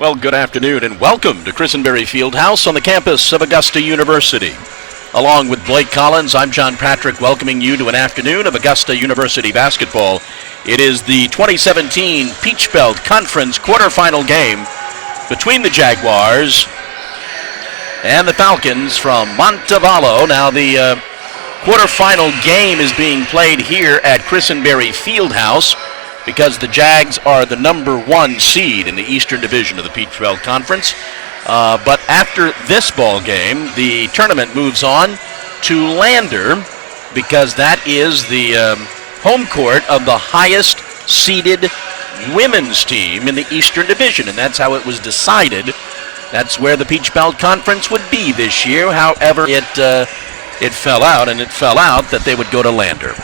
Well, good afternoon and welcome to Christenberry Fieldhouse on the campus of Augusta University. Along with Blake Collins, I'm John Patrick, welcoming you to an afternoon of Augusta University basketball. It is the 2017 Peach Belt Conference quarterfinal game between the Jaguars and the Falcons from Montevallo. Now, the quarterfinal game is being played here at Christenberry Fieldhouse because the Jags are the number one seed in the Eastern Division of the Peach Belt Conference. But after this ball game, the tournament moves on to Lander because that is the home court of the highest seeded women's team in the Eastern Division, and that's how it was decided. That's where the Peach Belt Conference would be this year. However, it fell out, and it fell out that they would go to Lander.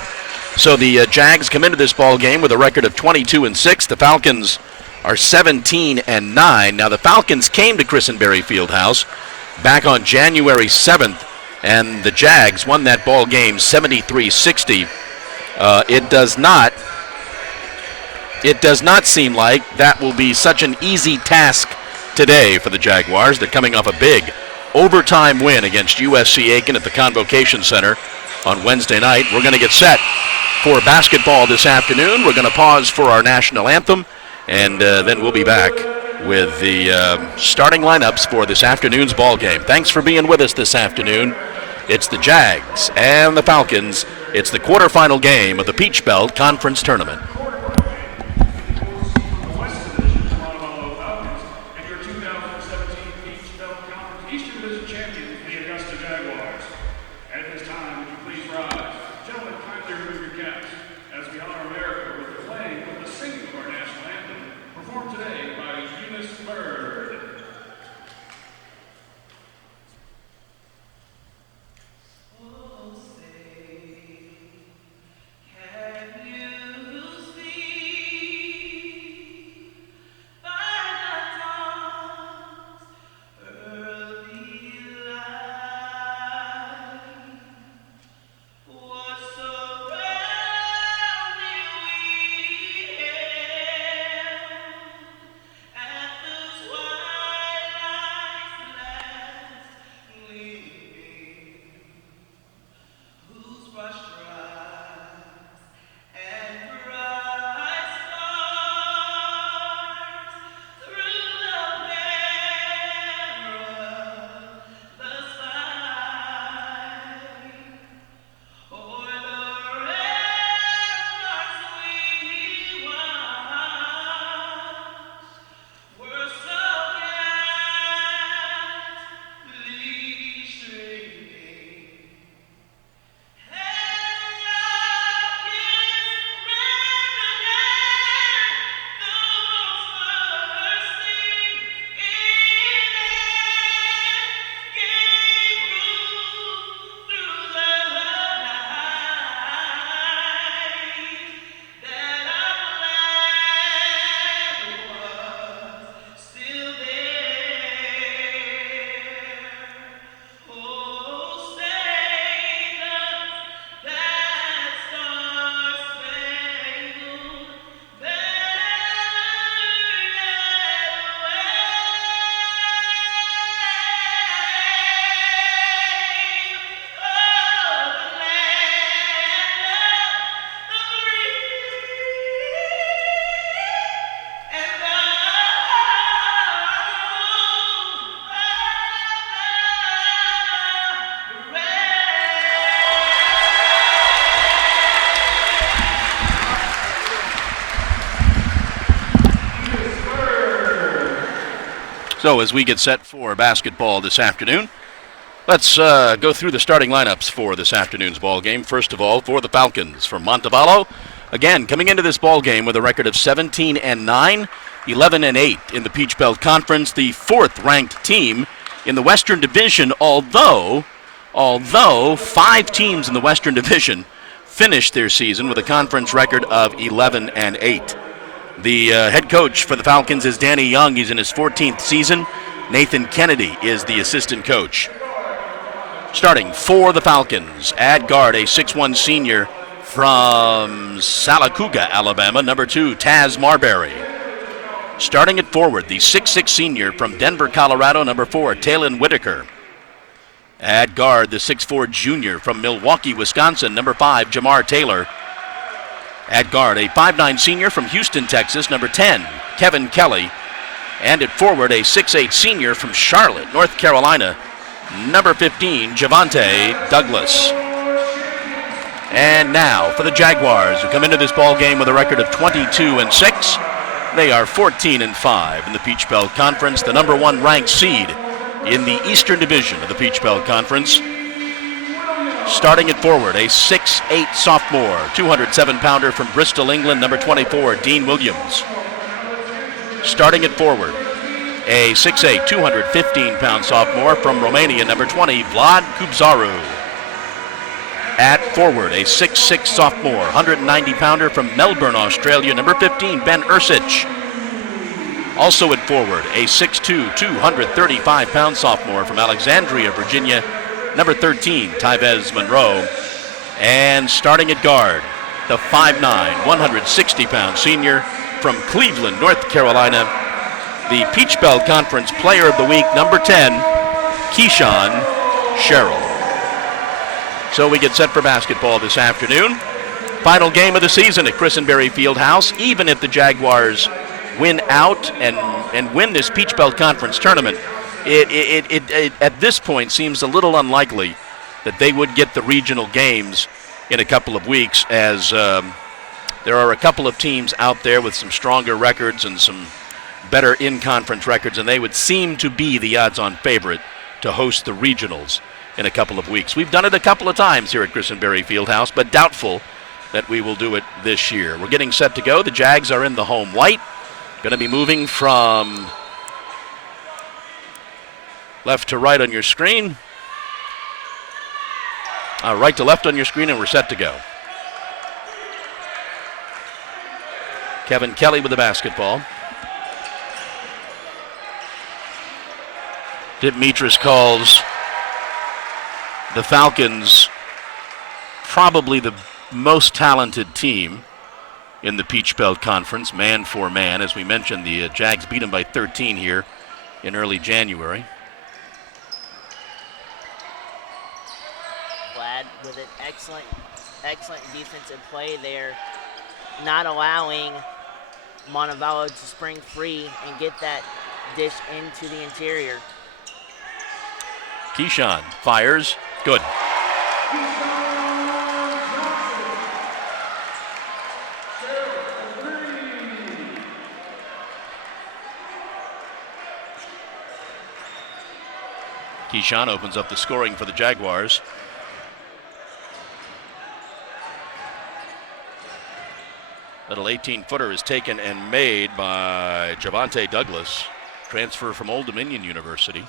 So the Jags come into this ball game with a record of 22-6. The Falcons are 17-9. Now, the Falcons came to Christenberry Fieldhouse back on January 7th, and the Jags won that ball game 73-60. It does not seem like that will be such an easy task today for the Jaguars. They're coming off a big overtime win against USC Aiken at the Convocation Center on Wednesday night. We're going to get set for basketball this afternoon. We're going to pause for our national anthem, and then we'll be back with the starting lineups for this afternoon's ball game. Thanks for being with us this afternoon. It's the Jags and the Falcons. It's the quarterfinal game of the Peach Belt Conference Tournament. So as we get set for basketball this afternoon, let's go through the starting lineups for this afternoon's ball game. First of all, for the Falcons from Montevallo, again coming into this ball game with a record of 17-9, 11-8 in the Peach Belt Conference, the fourth-ranked team in the Western Division. Although 5 teams in the Western Division finished their season with a conference record of 11-8. The head coach for the Falcons is Danny Young. He's in his 14th season. Nathan Kennedy is the assistant coach. Starting for the Falcons, at guard, a 6'1 senior from Salacuga, Alabama, number 2, Taz Marbury. Starting at forward, the 6'6 senior from Denver, Colorado, number 4, Taylon Whitaker. At guard, the 6'4 junior from Milwaukee, Wisconsin, number 5, Jamar Taylor. At guard, a 5'9 senior from Houston, Texas, number 10, Kevin Kelly. And at forward, a 6'8 senior from Charlotte, North Carolina, number 15, Javante Douglas. And now for the Jaguars, who come into this ball game with a record of 22-6. They are 14-5 in the Peach Belt Conference, the number 1 ranked seed in the Eastern Division of the Peach Belt Conference. Starting at forward, a 6'8 sophomore, 207-pounder from Bristol, England, number 24, Dean Williams. Starting at forward, a 6'8, 215-pound sophomore from Romania, number 20, Vlad Kubzaru. At forward, a 6'6 sophomore, 190-pounder from Melbourne, Australia, number 15, Ben Ursich. Also at forward, a 6'2", 235-pound sophomore from Alexandria, Virginia, number 13, Tyvez Monroe. And starting at guard, the 5'9", 160-pound senior from Cleveland, North Carolina, the Peach Belt Conference Player of the Week, number 10, Keyshawn Sherrill. So we get set for basketball this afternoon. Final game of the season at Christenberry Fieldhouse. Even if the Jaguars win out and win this Peach Belt Conference tournament, it at this point seems a little unlikely that they would get the regional games in a couple of weeks, as there are a couple of teams out there with some stronger records and some better in-conference records, and they would seem to be the odds-on favorite to host the regionals in a couple of weeks. We've done it a couple of times here at Christenberry Fieldhouse, but doubtful that we will do it this year. We're getting set to go. The Jags are in the home white. Going to be moving from left to right on your screen. Right to left on your screen, and we're set to go. Kevin Kelly with the basketball. Dimitris calls the Falcons probably the most talented team in the Peach Belt Conference, man for man. As we mentioned, the Jags beat them by 13 here in early January. Vlad with an excellent defensive play there, not allowing Montevallo to spring free and get that dish into the interior. Keyshawn fires. Good. Keyshawn opens up the scoring for the Jaguars. Little 18-footer is taken and made by Javante Douglas, transfer from Old Dominion University.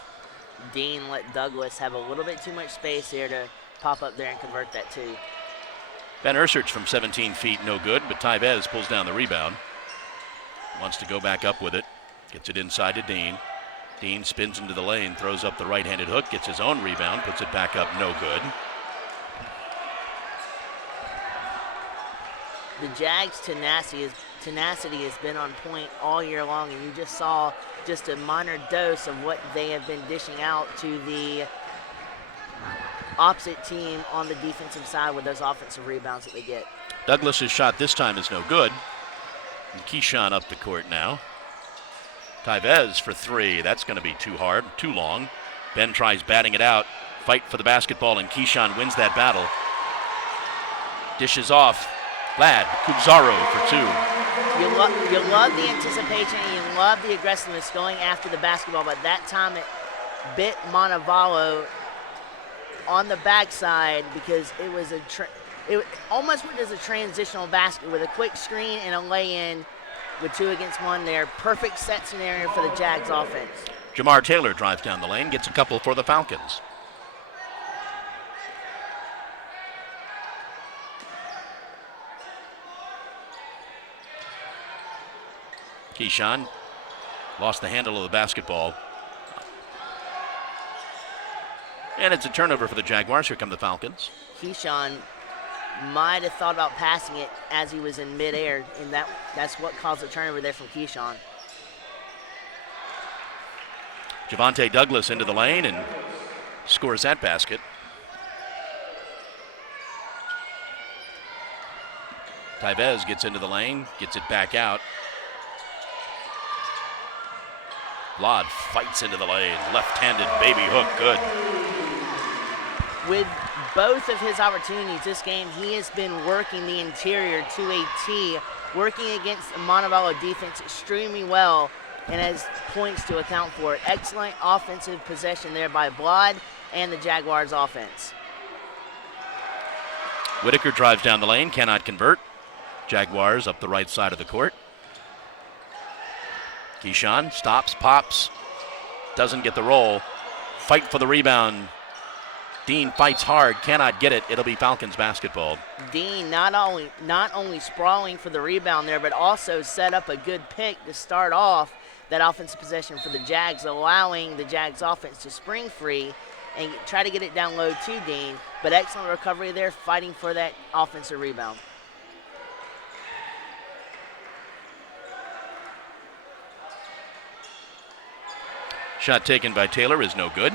Dean let Douglas have a little bit too much space there to pop up there and convert that too. Ben Ursich from 17 feet, no good, but Tyvez pulls down the rebound. Wants to go back up with it. Gets it inside to Dean. Dean spins into the lane, throws up the right-handed hook, gets his own rebound, puts it back up, no good. The Jags' tenacity has been on point all year long, and you just saw just a minor dose of what they have been dishing out to the opposite team on the defensive side with those offensive rebounds that they get. Douglas's shot this time is no good. And Keyshawn up the court now. Tyvez for three. That's going to be too hard, too long. Ben tries batting it out. Fight for the basketball, and Keyshawn wins that battle. Dishes off. Vlad Kubzaru for two. You love the anticipation and you love the aggressiveness going after the basketball, but that time it bit Montevallo on the backside because it was it almost went as a transitional basket with a quick screen and a lay-in with 2 against 1 there. Perfect set scenario for the Jags offense. Jamar Taylor drives down the lane, gets a couple for the Falcons. Keyshawn lost the handle of the basketball. And it's a turnover for the Jaguars. Here come the Falcons. Keyshawn might have thought about passing it as he was in midair, and that's what caused the turnover there from Keyshawn. Javante Douglas into the lane and scores that basket. Tyvez gets into the lane, gets it back out. Vlad fights into the lane, left-handed baby hook, good. With both of his opportunities this game, he has been working the interior to a T, working against the Montevallo defense extremely well, and has points to account for it. Excellent offensive possession there by Vlad and the Jaguars offense. Whitaker drives down the lane, cannot convert. Jaguars up the right side of the court. Keyshawn stops, pops, doesn't get the roll. Fight for the rebound. Dean fights hard, cannot get it. It'll be Falcons basketball. Dean not only sprawling for the rebound there, but also set up a good pick to start off that offensive possession for the Jags, allowing the Jags offense to spring free and try to get it down low to Dean. But excellent recovery there, fighting for that offensive rebound. Shot taken by Taylor is no good.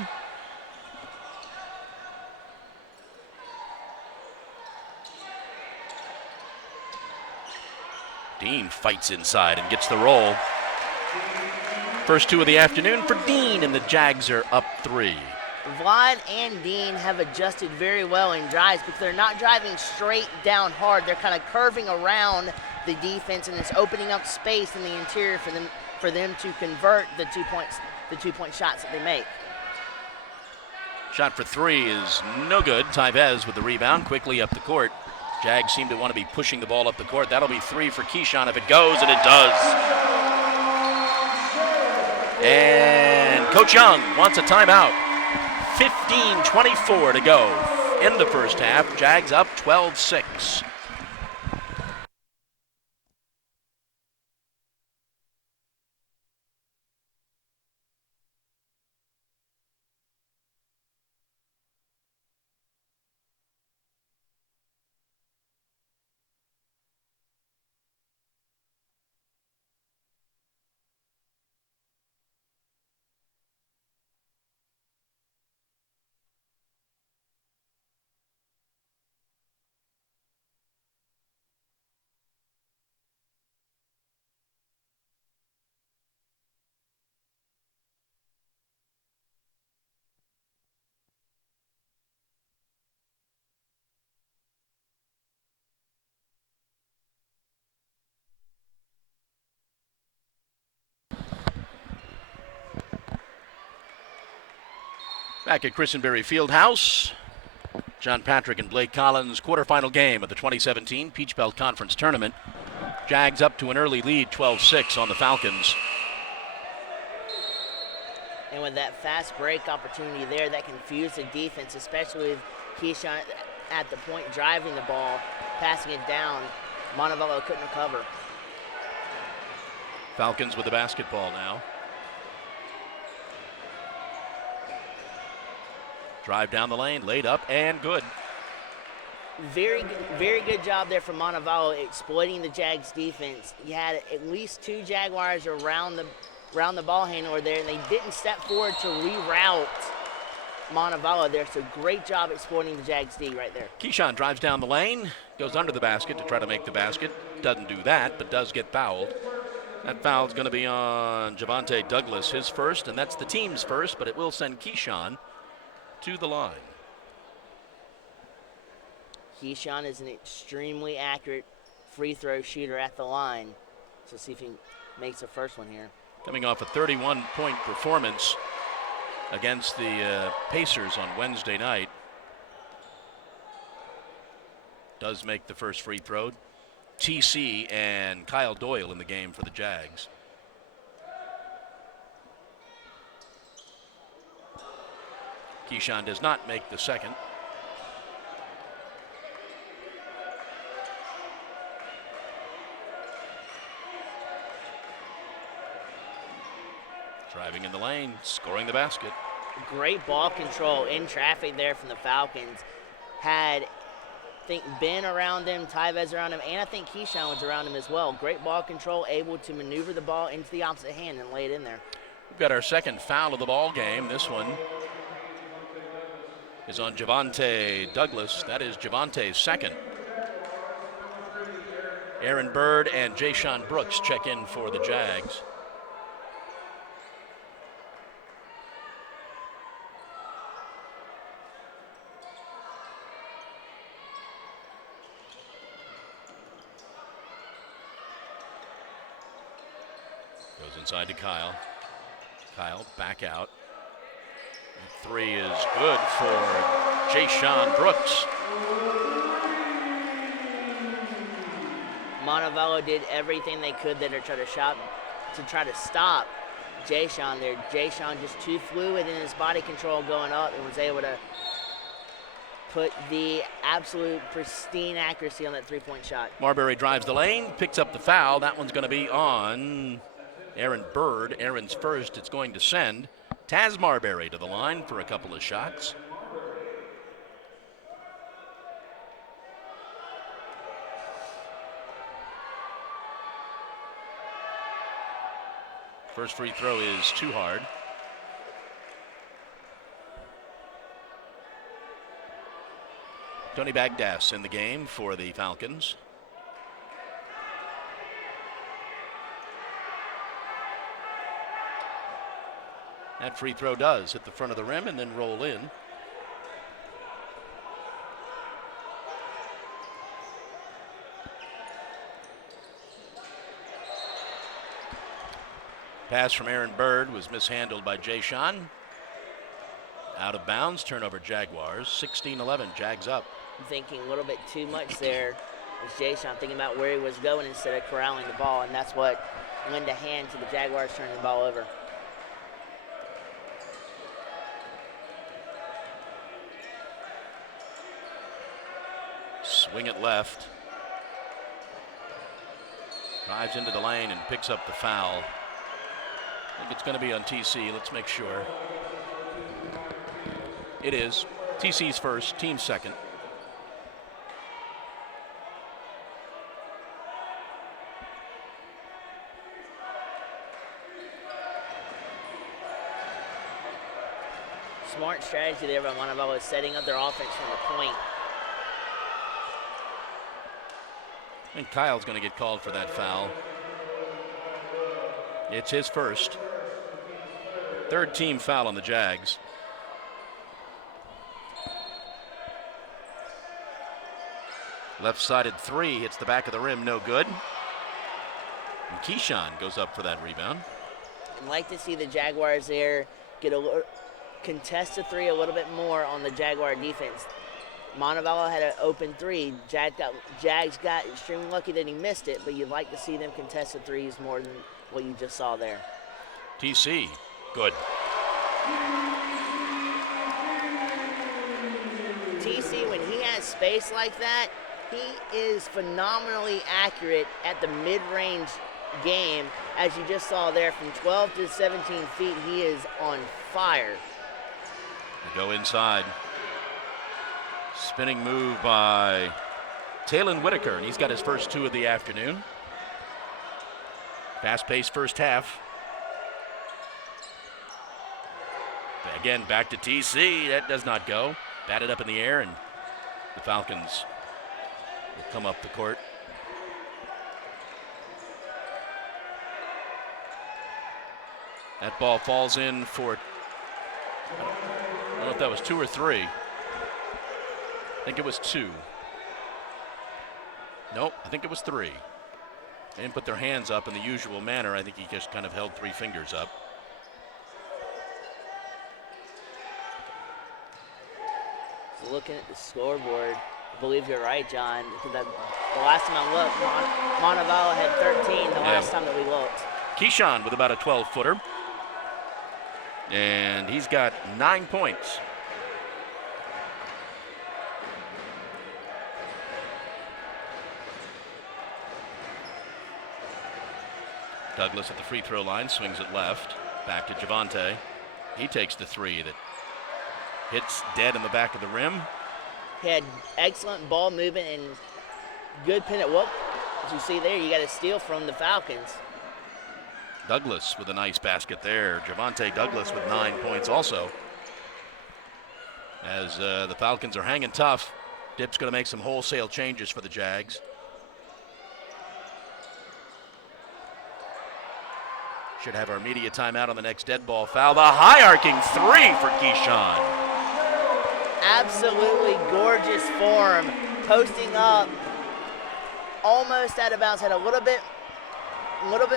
Dean fights inside and gets the roll. First two of the afternoon for Dean, and the Jags are up 3. Vlad and Dean have adjusted very well in drives because they're not driving straight down hard. They're kind of curving around the defense, and it's opening up space in the interior for them to convert the 2-point shots that they make. Shot for 3 is no good. Tyvez with the rebound quickly up the court. Jags seem to want to be pushing the ball up the court. That'll be 3 for Keyshawn if it goes, and it does. And Coach Young wants a timeout. 15:24 to go in the first half. Jags up 12-6. Back at Christenberry Fieldhouse, John Patrick and Blake Collins, quarterfinal game of the 2017 Peach Belt Conference Tournament. Jags up to an early lead, 12-6 on the Falcons. And with that fast break opportunity there, that confused the defense, especially with Keyshawn at the point driving the ball, passing it down. Montevallo couldn't recover. Falcons with the basketball now. Drive down the lane, laid up, and good. Very good job there from Montevallo exploiting the Jags defense. You had at least 2 Jaguars around the ball handler there, and they didn't step forward to reroute Montevallo there. So great job exploiting the Jags D right there. Keyshawn drives down the lane, goes under the basket to try to make the basket. Doesn't do that, but does get fouled. That foul's going to be on Javante Douglas, his first, and that's the team's first, but it will send Keyshawn to the line. Keyshawn is an extremely accurate free throw shooter at the line. So see if he makes the first one here. Coming off a 31-point performance against the Pacers on Wednesday night. Does make the first free throw. TC and Kyle Doyle in the game for the Jags. Keyshawn does not make the second. Driving in the lane, scoring the basket. Great ball control in traffic there from the Falcons. Had, I think, Ben around him, Tyvez around him, and I think Keyshawn was around him as well. Great ball control, able to maneuver the ball into the opposite hand and lay it in there. We've got our second foul of the ball game. This one is on Javonte Douglas. That is Javonte's second. Aaron Bird and Jayshon Brooks check in for the Jags. Goes inside to Kyle. Kyle back out. And three is good for Jayshon Brooks. Montevallo did everything they could there to try to stop Jayshon there. Jayshon just too fluid in his body control going up and was able to put the absolute pristine accuracy on that three-point shot. Marbury drives the lane, picks up the foul. That one's going to be on Aaron Bird. Aaron's first. It's going to send Taz Marbury to the line for a couple of shots. First free throw is too hard. Tony Bagdas in the game for the Falcons. That free throw does hit the front of the rim and then roll in. Pass from Aaron Bird was mishandled by Jayshon. Out of bounds, turnover Jaguars. 16-11, Jags up. Thinking a little bit too much there was Jayshon, thinking about where he was going instead of corralling the ball, and that's what lent a hand to the Jaguars turning the ball over. Swing it left. Drives into the lane and picks up the foul. I think it's going to be on TC. Let's make sure. It is. TC's first, team second. Smart strategy there by Montevallo, setting up their offense from the point. I think Kyle's going to get called for that foul. It's his first. Third team foul on the Jags. Left-sided three hits the back of the rim, no good. And Keyshawn goes up for that rebound. I'd like to see the Jaguars there get contest a three a little bit more on the Jaguar defense. Montevallo had an open three. Jags got extremely lucky that he missed it, but you'd like to see them contest the threes more than what you just saw there. TC, good. TC, when he has space like that, he is phenomenally accurate at the mid-range game. As you just saw there, from 12 to 17 feet, he is on fire. They go inside. Spinning move by Talon Whitaker, and he's got his first two of the afternoon. Fast-paced first half. Again, back to TC. That does not go. Batted up in the air, and the Falcons will come up the court. That ball falls in for, I don't know if that was two or three. I think it was two. Nope, I think it was three. They didn't put their hands up in the usual manner. I think he just kind of held three fingers up. So looking at the scoreboard, I believe you're right, John. Because the last time I looked, Montevallo had 13 the last time that we looked. Keyshawn with about a 12-footer. And he's got 9 points. Douglas at the free throw line, swings it left. Back to Javonte. He takes the three that hits dead in the back of the rim. He had excellent ball movement and good pin at what? As you see there, you got a steal from the Falcons. Douglas with a nice basket there. Javante Douglas with 9 points also. As the Falcons are hanging tough, Dip's going to make some wholesale changes for the Jags. Should have our media timeout on the next dead ball foul. The high arcing three for Keyshawn. Absolutely gorgeous form. Posting up almost out of bounds. Had a little bit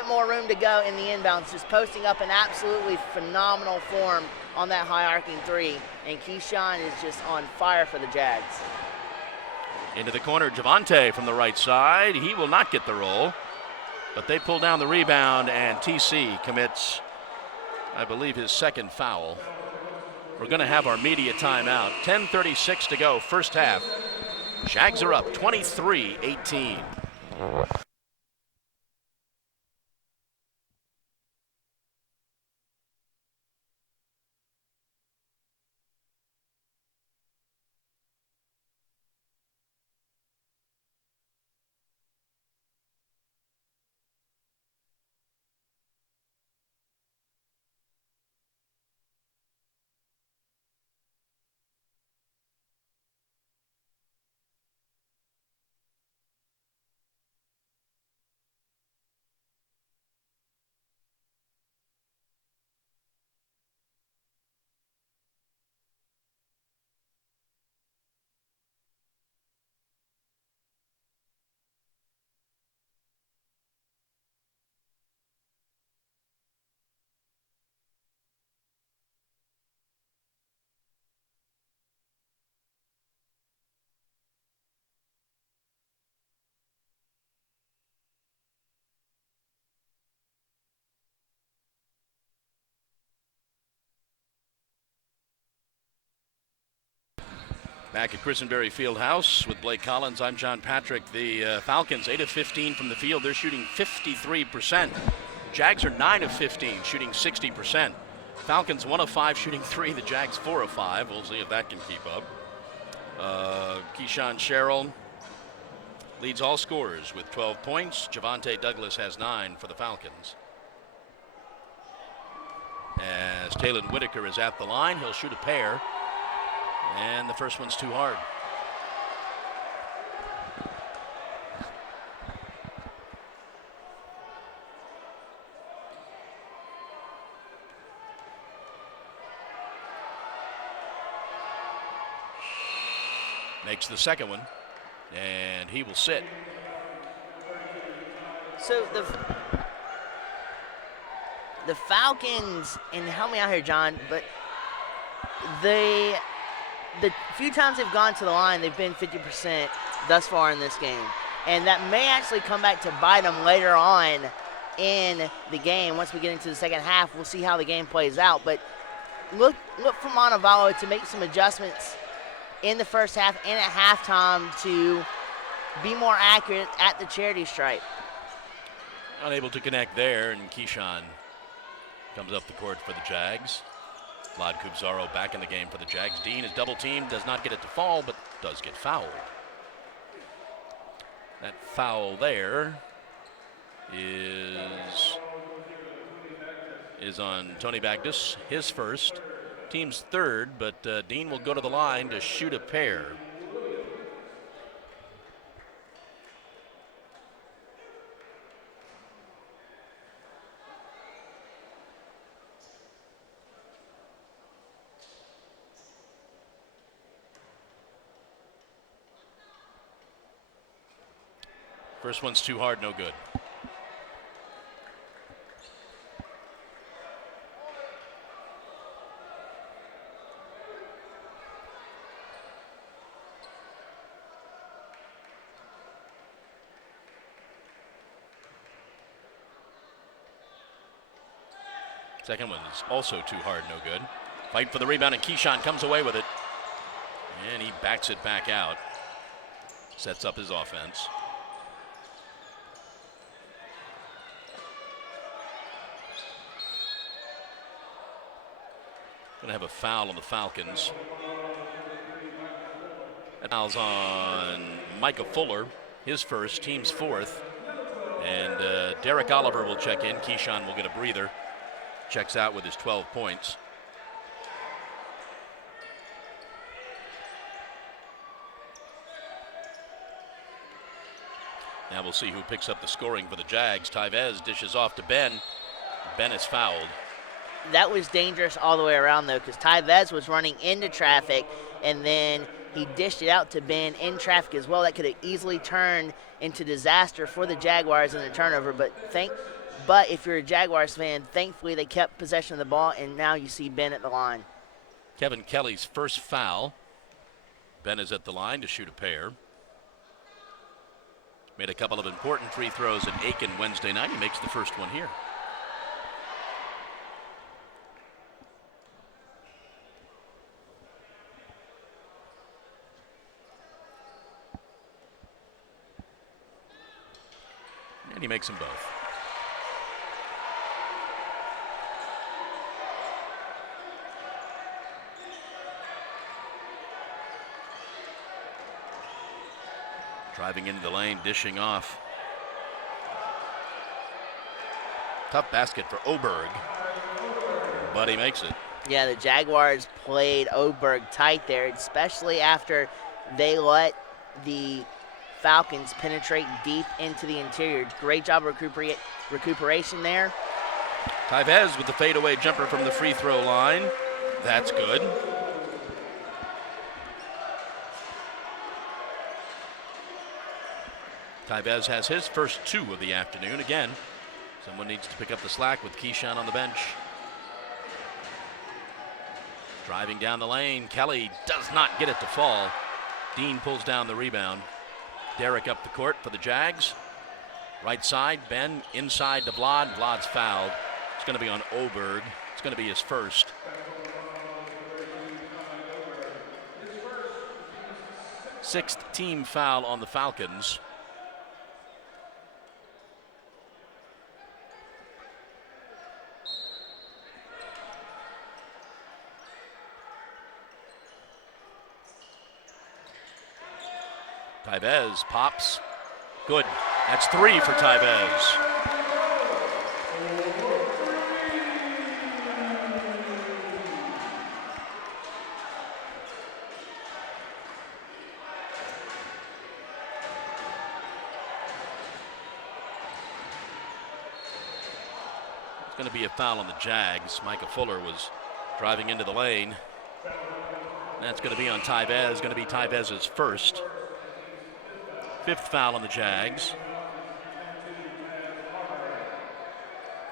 more room to go in the inbounds. Just posting up an absolutely phenomenal form on that high arcing three. And Keyshawn is just on fire for the Jags. Into the corner, Javante from the right side. He will not get the roll. But they pull down the rebound, and TC commits, I believe, his second foul. We're going to have our media timeout. 10:36 to go, first half. Jags are up 23-18. Back at Christenberry Fieldhouse with Blake Collins, I'm John Patrick. The Falcons 8 of 15 from the field. They're shooting 53%. Jags are 9 of 15, shooting 60%. Falcons 1 of 5, shooting 3. The Jags 4 of 5. We'll see if that can keep up. Keyshawn Sherrill leads all scorers with 12 points. Javante Douglas has 9 for the Falcons. As Taylon Whitaker is at the line, he'll shoot a pair. And the first one's too hard. Makes the second one, and he will sit. So the Falcons, and help me out here, John, but the few times they've gone to the line, they've been 50% thus far in this game. And that may actually come back to bite them later on in the game. Once we get into the second half, we'll see how the game plays out. But look for Montevallo to make some adjustments in the first half and at halftime to be more accurate at the charity stripe. Unable to connect there, and Keyshawn comes up the court for the Jags. Vlad Kubzaro back in the game for the Jags. Dean is double teamed, does not get it to fall, but does get fouled. That foul there is on Tony Bagdus, his first, team's third, but Dean will go to the line to shoot a pair. First one's too hard, no good. Second one is also too hard, no good. Fight for the rebound, and Keyshawn comes away with it. And he backs it back out. Sets up his offense. Going to have a foul on the Falcons. That foul's on Micah Fuller, his first, team's fourth. And Derek Oliver will check in. Keyshawn will get a breather. Checks out with his 12 points. Now we'll see who picks up the scoring for the Jags. Tyvez dishes off to Ben. Ben is fouled. That was dangerous all the way around, though, because Tyvez was running into traffic, and then he dished it out to Ben in traffic as well. That could have easily turned into disaster for the Jaguars in the turnover. But if you're a Jaguars fan, thankfully they kept possession of the ball, and now you see Ben at the line. Kevin Kelly's first foul. Ben is at the line to shoot a pair. Made a couple of important free throws in Aiken Wednesday night. He makes the first one here. And he makes them both. Driving into the lane, dishing off. Tough basket for Oberg, but he makes it. Yeah, the Jaguars played Oberg tight there, especially after they let the Falcons penetrate deep into the interior. Great job of recuperation there. Tyvez with the fadeaway jumper from the free throw line. That's good. Tyvez has his first two of the afternoon. Again, someone needs to pick up the slack with Keyshawn on the bench. Driving down the lane, Kelly does not get it to fall. Dean pulls down the rebound. Derek up the court for the Jags. Right side, Ben inside to Vlad. Vlad's fouled. It's going to be on Oberg. It's going to be his first. Sixth team foul on the Falcons. Tyvez pops. Good. That's three for Tyvez. It's going to be a foul on the Jags. Micah Fuller was driving into the lane. That's going to be on Tyvez. It's going to be Tyvez's first. Fifth foul on the Jags.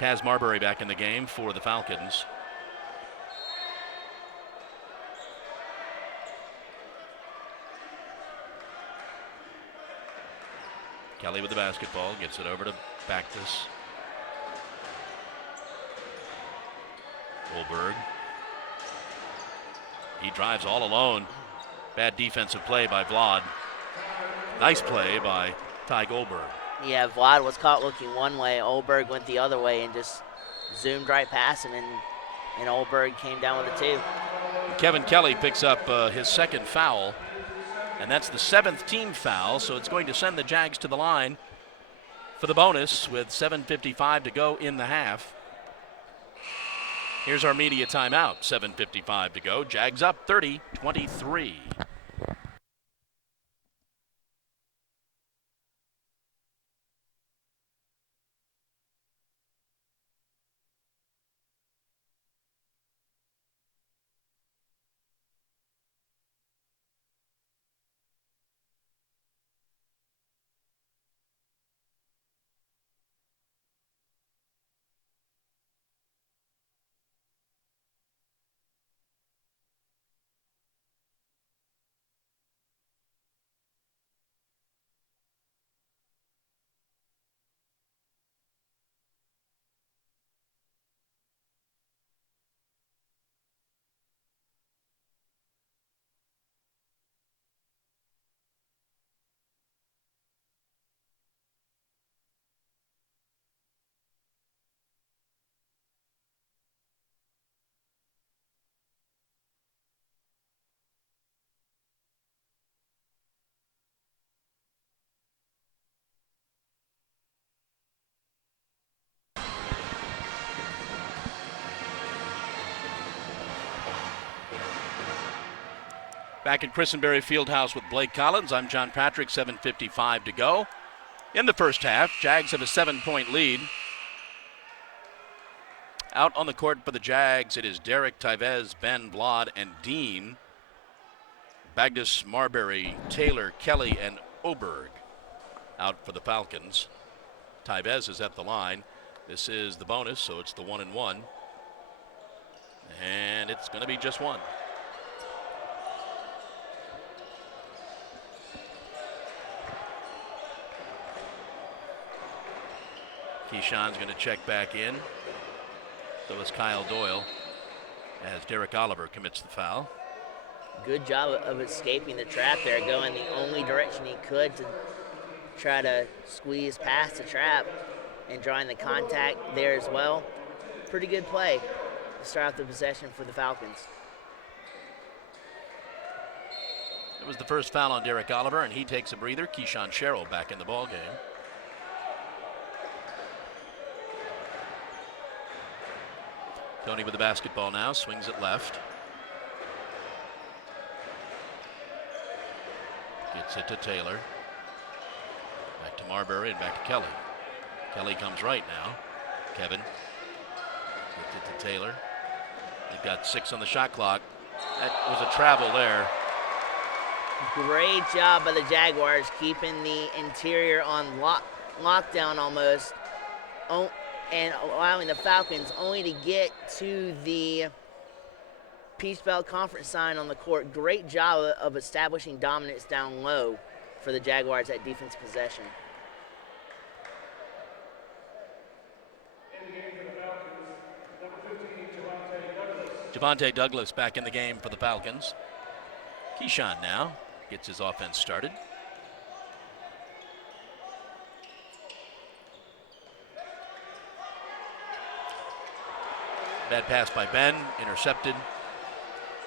Taz Marbury back in the game for the Falcons. Kelly with the basketball, gets it over to Bactus. Oberg. He drives all alone. Bad defensive play by Vlad. Nice play by Ty Goldberg. Yeah, Vlad was caught looking one way. Oberg went the other way and just zoomed right past him, and Oberg came down with it too. Kevin Kelly picks up his second foul, and that's the seventh team foul, so it's going to send the Jags to the line for the bonus with 7:55 to go in the half. Here's our media timeout. 7:55 to go. Jags up 30-23. Back at Christenberry Fieldhouse with Blake Collins, I'm John Patrick, 7:55 to go. In the first half, Jags have a 7-point lead. Out on the court for the Jags, it is Derek, Tyvez, Ben, Blod, and Dean. Bagdus, Marbury, Taylor, Kelly, and Oberg out for the Falcons. Tyvez is at the line. This is the bonus, so it's the 1-1. And it's going to be just one. Keyshawn's going to check back in. So is Kyle Doyle as Derek Oliver commits the foul. Good job of escaping the trap there, going the only direction he could to try to squeeze past the trap and drawing the contact there as well. Pretty good play to start out the possession for the Falcons. It was the first foul on Derek Oliver, and he takes a breather. Keyshawn Sherrill back in the ball game. Tony with the basketball now, swings it left. Gets it to Taylor. Back to Marbury and back to Kelly. Kelly comes right now. Kevin. Gets it to Taylor. They've got 6 on the shot clock. That was a travel there. Great job by the Jaguars keeping the interior on lockdown almost. And allowing the Falcons only to get to the Peach Belt Conference sign on the court. Great job of establishing dominance down low for the Jaguars at defense possession. Javante Douglas back in the game for the Falcons. Keyshawn now gets his offense started. Bad pass by Ben, intercepted.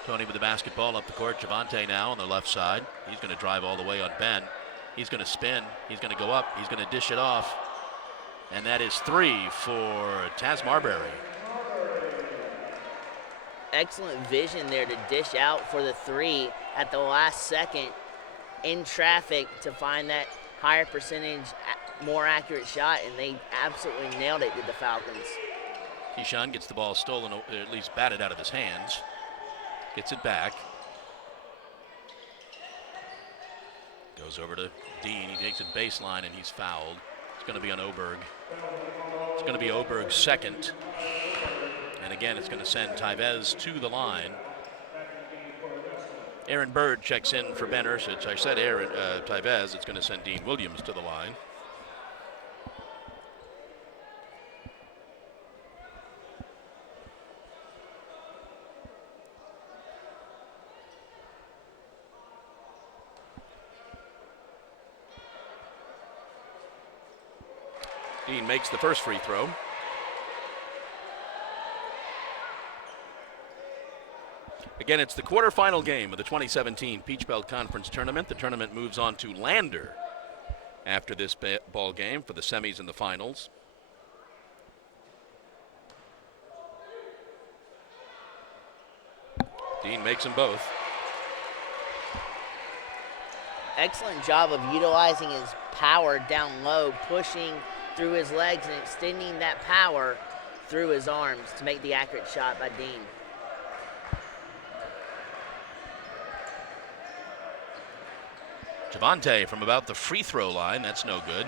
Tony with the basketball up the court. Javante now on the left side. He's going to drive all the way on Ben. He's going to spin. He's going to go up. He's going to dish it off. And that is 3 for Taz Marbury. Excellent vision there to dish out for the 3 at the last second in traffic to find that higher percentage, more accurate shot, and they absolutely nailed it, did the Falcons. Keyshawn gets the ball stolen, or at least batted out of his hands. Gets it back. Goes over to Dean. He takes it baseline, and he's fouled. It's going to be on Oberg. It's going to be Oberg's second. And again, it's going to send Tyvez to the line. Aaron Bird checks in for Ben Ursich. I said Tyvez. It's going to send Dean Williams to the line. Dean makes the first free throw. Again, it's the quarterfinal game of the 2017 Peach Belt Conference Tournament. The tournament moves on to Lander after this ball game for the semis and the finals. Dean makes them both. Excellent job of utilizing his power down low, pushing through his legs and extending that power through his arms to make the accurate shot by Dean. Javante from about the free throw line. That's no good.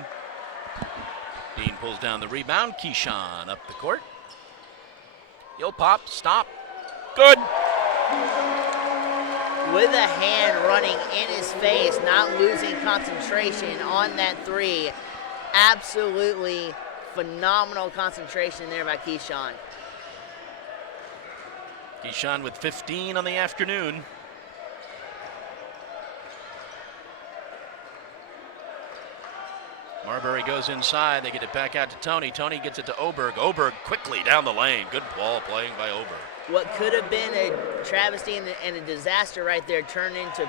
Dean pulls down the rebound. Keyshawn up the court. He'll pop, stop. Good. With a hand running in his face, not losing concentration on that 3. Absolutely phenomenal concentration there by Keyshawn. Keyshawn with 15 on the afternoon. Marbury goes inside. They get it back out to Tony. Tony gets it to Oberg. Oberg quickly down the lane. Good ball playing by Oberg. What could have been a travesty and a disaster right there turned into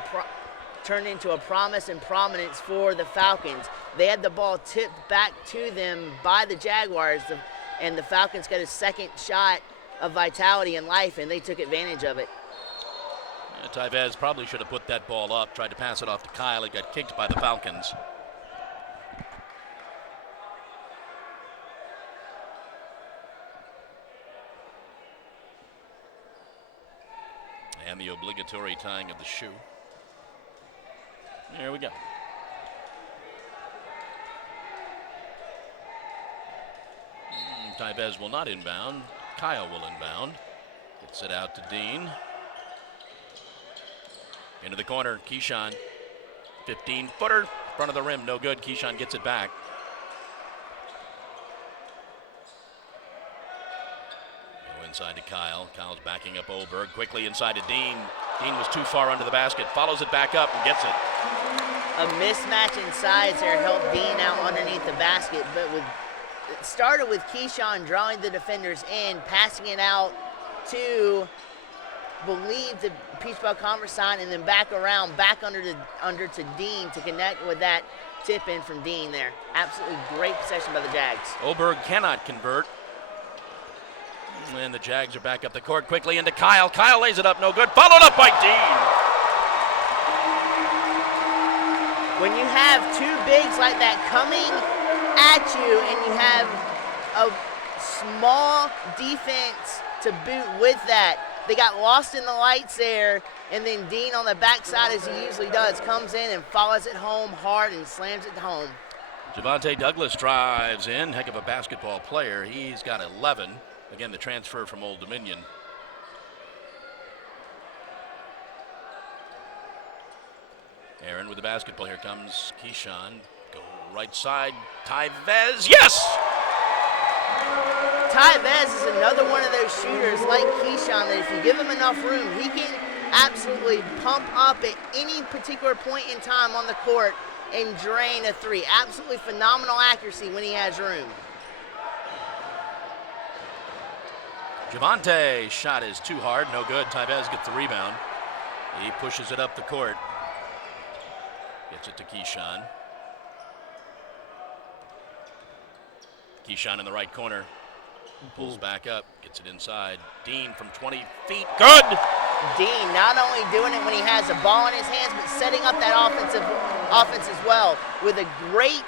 a promise and prominence for the Falcons. They had the ball tipped back to them by the Jaguars, and the Falcons got a second shot of vitality and life, and they took advantage of it. Tyvez probably should have put that ball up, tried to pass it off to Kyle. It got kicked by the Falcons. And the obligatory tying of the shoe. There we go. Tyvez will not inbound. Kyle will inbound. Gets it out to Dean. Into the corner, Keyshawn. 15-footer, front of the rim, no good. Keyshawn gets it back. Go inside to Kyle. Kyle's backing up Oberg. Quickly inside to Dean. Dean was too far under the basket. Follows it back up and gets it. A mismatch in size there helped Dean out underneath the basket, but it started with Keyshawn drawing the defenders in, passing it out to believe the Peach Belt Conference sign, and then back around, back under to Dean to connect with that tip in from Dean there. Absolutely great possession by the Jags. Oberg cannot convert. And the Jags are back up the court quickly into Kyle. Kyle lays it up, no good. Followed up by Dean. When you have two bigs like that coming at you and you have a small defense to boot with that, they got lost in the lights there, and then Dean on the backside, as he usually does, comes in and follows it home hard and slams it home. Javante Douglas drives in. Heck of a basketball player. He's got 11. Again, the transfer from Old Dominion. Aaron with the basketball. Here comes Keyshawn. Go right side. Tyvez. Yes! Tyvez is another one of those shooters like Keyshawn that if you give him enough room, he can absolutely pump up at any particular point in time on the court and drain a three. Absolutely phenomenal accuracy when he has room. Javante shot is too hard. No good. Tyvez gets the rebound. He pushes it up the court. Gets it to Keyshawn. Keyshawn in the right corner. Pulls back up, gets it inside. Dean from 20 feet, good! Dean not only doing it when he has the ball in his hands, but setting up that offense as well with a great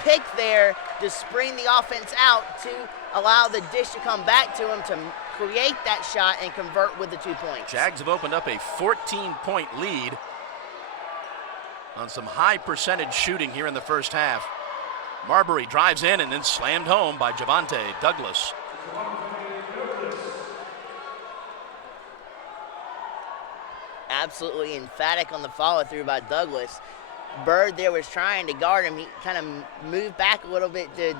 pick there to spring the offense out to allow the dish to come back to him to create that shot and convert with the 2 points. Jags have opened up a 14-point lead on some high percentage shooting here in the first half. Marbury drives in and then slammed home by Javante Douglas. Absolutely emphatic on the follow-through by Douglas. Bird there was trying to guard him. He kind of moved back a little bit to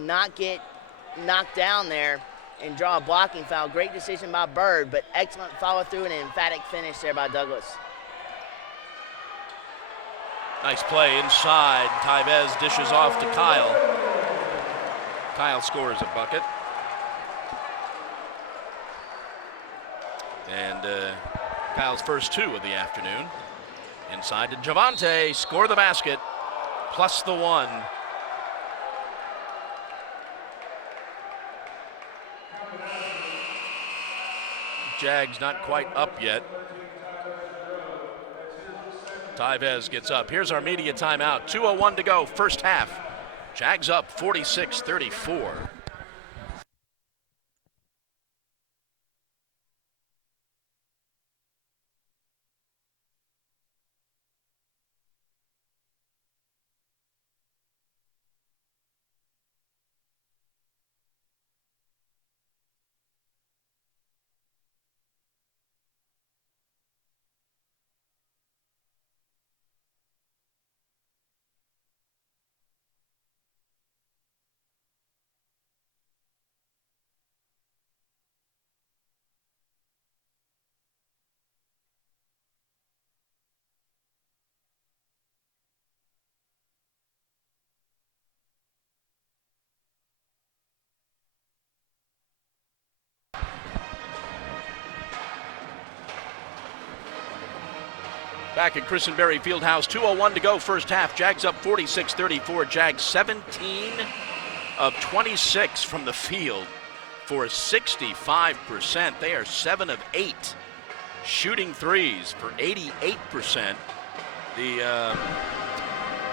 not get knocked down there and draw a blocking foul. Great decision by Bird, but excellent follow-through and an emphatic finish there by Douglas. Nice play inside. Tyvez dishes off to Kyle. Kyle scores a bucket. And Kyle's first two of the afternoon. Inside to Javante, score the basket, plus the one. Jags not quite up yet. Tyvez gets up. Here's our media timeout. 2:01 to go, first half. Jags up 46-34. Back at Christenberry Fieldhouse, 2:01 to go, first half. Jags up 46-34. Jags 17 of 26 from the field for 65%. They are 7 of 8 shooting threes for 88%. The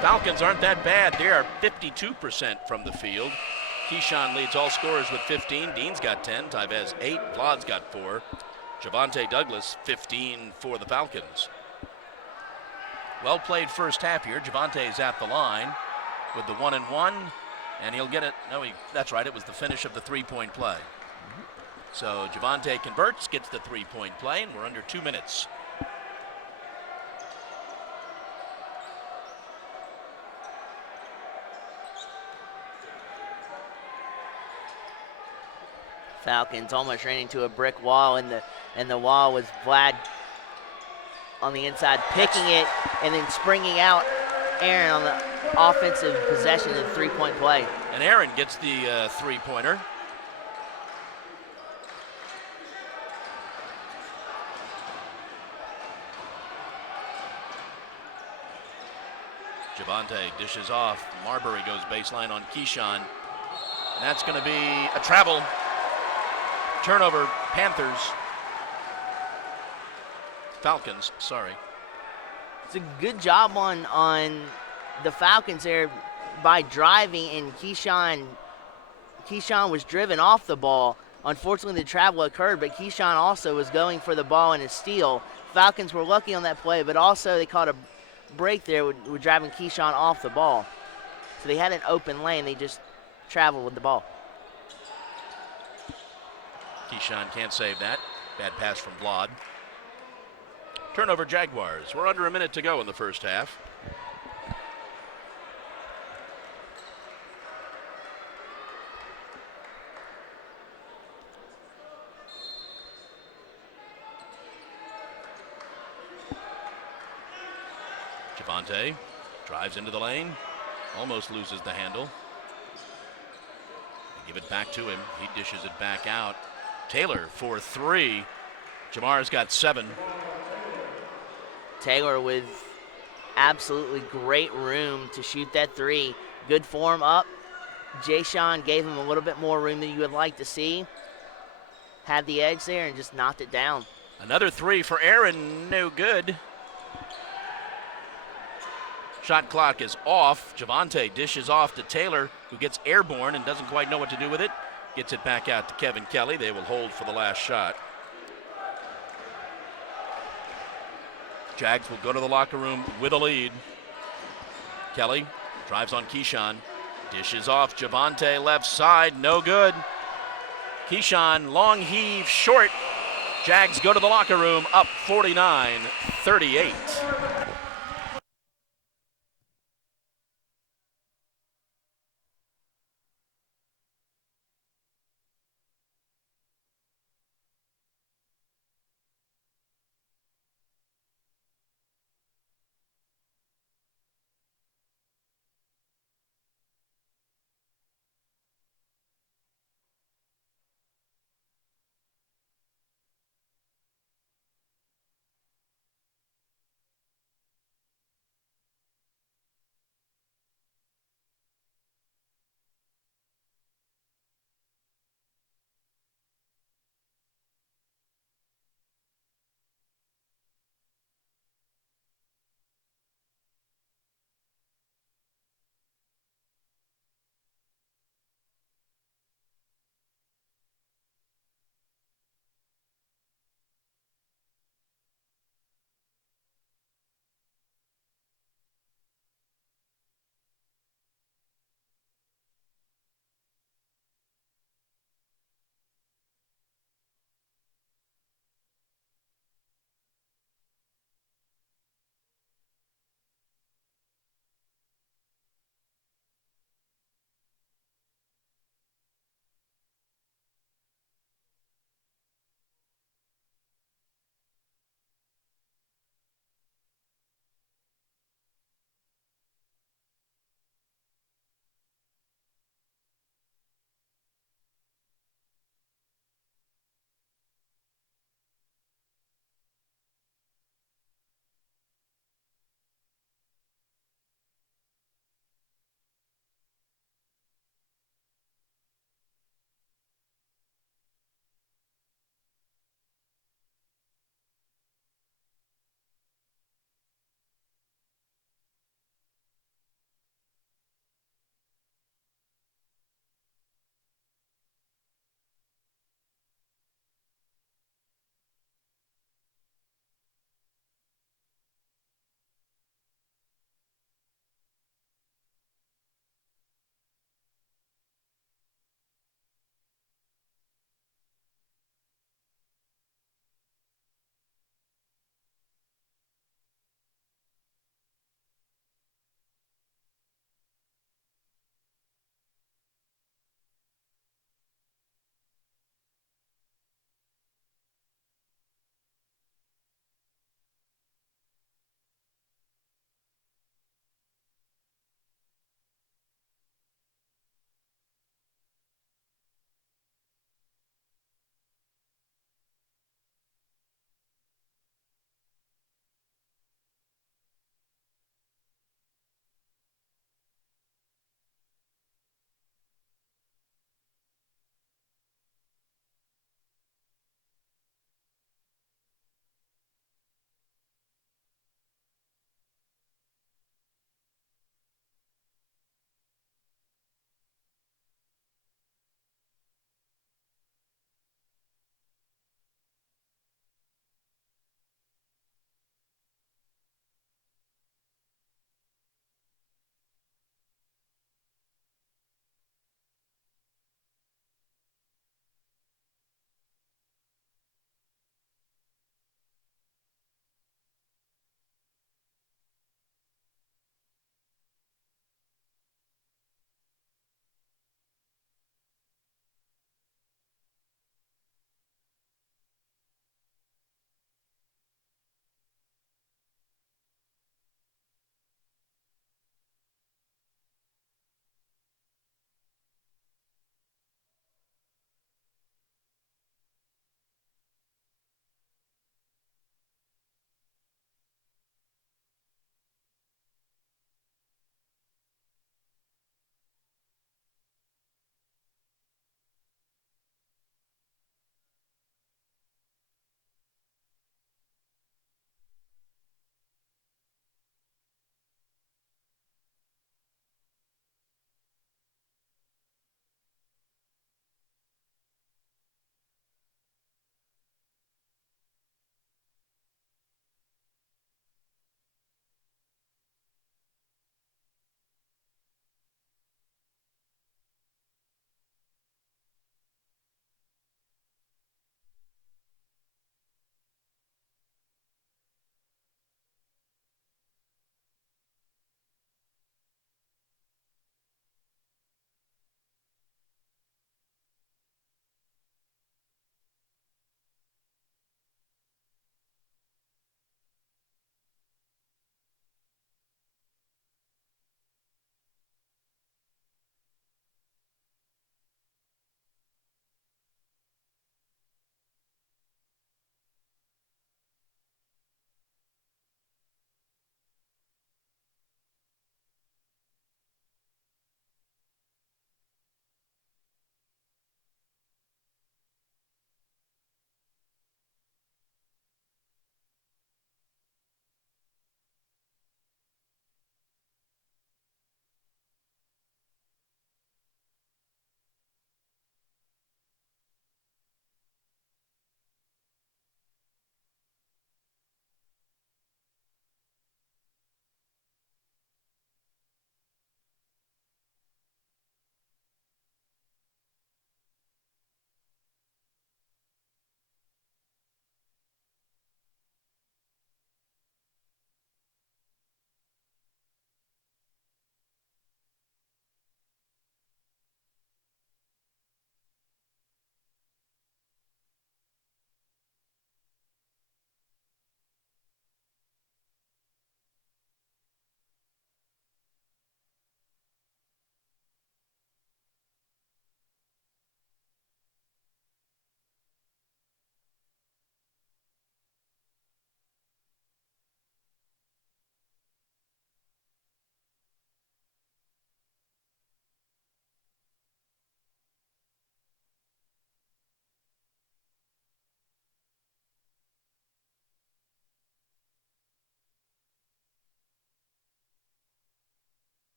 Falcons aren't that bad. They are 52% from the field. Keyshawn leads all scorers with 15. Dean's got 10. Tyvez 8. Vlad's got 4. Javante Douglas 15 for the Falcons. Well played first half here. Javante's at the line with the 1-and-1, and he'll get it. No, that's right. It was the finish of the three-point play. So Javante converts, gets the three-point play, and we're under 2 minutes. Falcons almost ran into a brick wall, and the wall was Vlad on the inside picking it and then springing out Aaron on the offensive possession of the three-point play. And Aaron gets the three-pointer. Javante dishes off. Marbury goes baseline on Keyshawn. And that's going to be a travel. Turnover, Panthers. Falcons, sorry. It's a good job on the Falcons there by driving, and Keyshawn was driven off the ball. Unfortunately, the travel occurred, but Keyshawn also was going for the ball and a steal. Falcons were lucky on that play, but also they caught a break there with driving Keyshawn off the ball. So they had an open lane. They just traveled with the ball. Keyshawn can't save that. Bad pass from Vlad. Turnover Jaguars. We're under a minute to go in the first half. Javante drives into the lane, almost loses the handle. They give it back to him. He dishes it back out. Taylor for 3. Jamar's got 7. Taylor with absolutely great room to shoot that 3. Good form up. Jay-Sean gave him a little bit more room than you would like to see. Had the edge there and just knocked it down. Another 3 for Aaron, no good. Shot clock is off. Javante dishes off to Taylor, who gets airborne and doesn't quite know what to do with it. Gets it back out to Kevin Kelly. They will hold for the last shot. Jags will go to the locker room with a lead. Kelly drives on Keyshawn. Dishes off Javante left side. No good. Keyshawn long heave short. Jags go to the locker room up 49-38.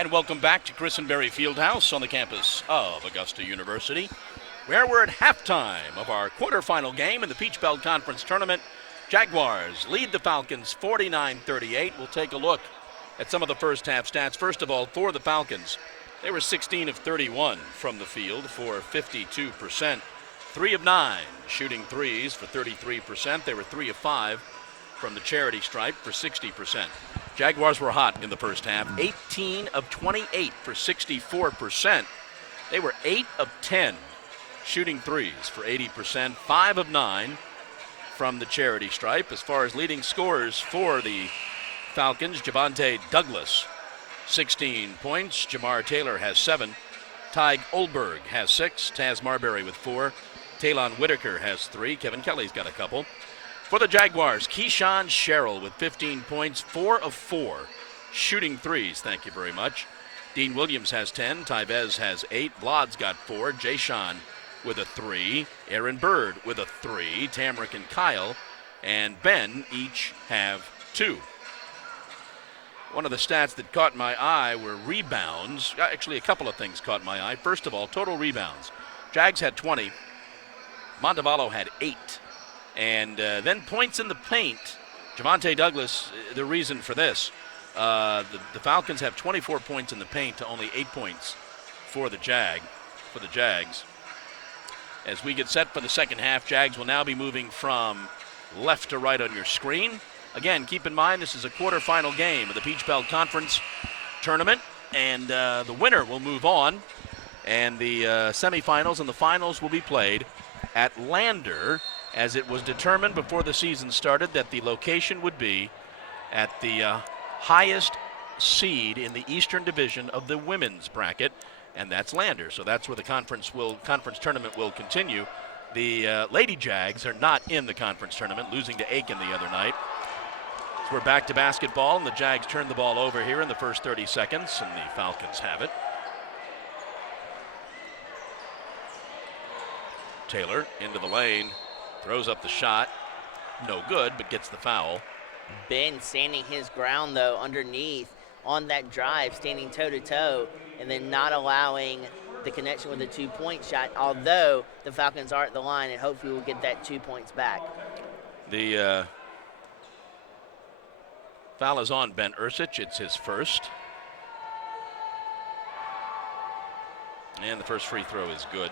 And welcome back to Chris and Berry Fieldhouse on the campus of Augusta University, where we're at halftime of our quarterfinal game in the Peach Belt Conference Tournament. Jaguars lead the Falcons 49-38. We'll take a look at some of the first half stats. First of all, for the Falcons, they were 16 of 31 from the field for 52%. 3 of 9 shooting threes for 33%. They were 3 of 5 from the charity stripe for 60%. Jaguars were hot in the first half, 18 of 28 for 64%. They were 8 of 10 shooting threes for 80%, 5 of 9 from the charity stripe. As far as leading scorers for the Falcons, Javonte Douglas, 16 points. Jamar Taylor has 7. Tyg Olberg has 6. Taz Marbury with 4. Talon Whitaker has 3. Kevin Kelly's got a couple. For the Jaguars, Keyshawn Sherrill with 15 points, 4 of 4 shooting threes. Thank you very much. Dean Williams has 10. Tyvez has 8. Vlad's got 4. Jayshawn with a 3. Aaron Bird with a 3. Tamrick and Kyle and Ben each have 2. One of the stats that caught my eye were rebounds. Actually, a couple of things caught my eye. First of all, total rebounds. Jags had 20. Montevallo had 8. And then points in the paint. Javonte Douglas, the reason for this. The Falcons have 24 points in the paint to only 8 points for the Jags. As we get set for the second half, Jags will now be moving from left to right on your screen. Again, keep in mind this is a quarterfinal game of the Peach Belt Conference Tournament, and the winner will move on, and the semifinals and the finals will be played at Lander, as it was determined before the season started that the location would be at the highest seed in the Eastern Division of the women's bracket, and that's Lander. So that's where the conference tournament will continue. The Lady Jags are not in the conference tournament, losing to Aiken the other night. So we're back to basketball, and the Jags turn the ball over here in the first 30 seconds, and the Falcons have it. Taylor into the lane. Throws up the shot. No good, but gets the foul. Ben standing his ground, though, underneath on that drive, standing toe-to-toe, and then not allowing the connection with the 2-point shot, although the Falcons are at the line, and hopefully we'll get that 2 points back. The foul is on Ben Ursich. It's his first. And the first free throw is good.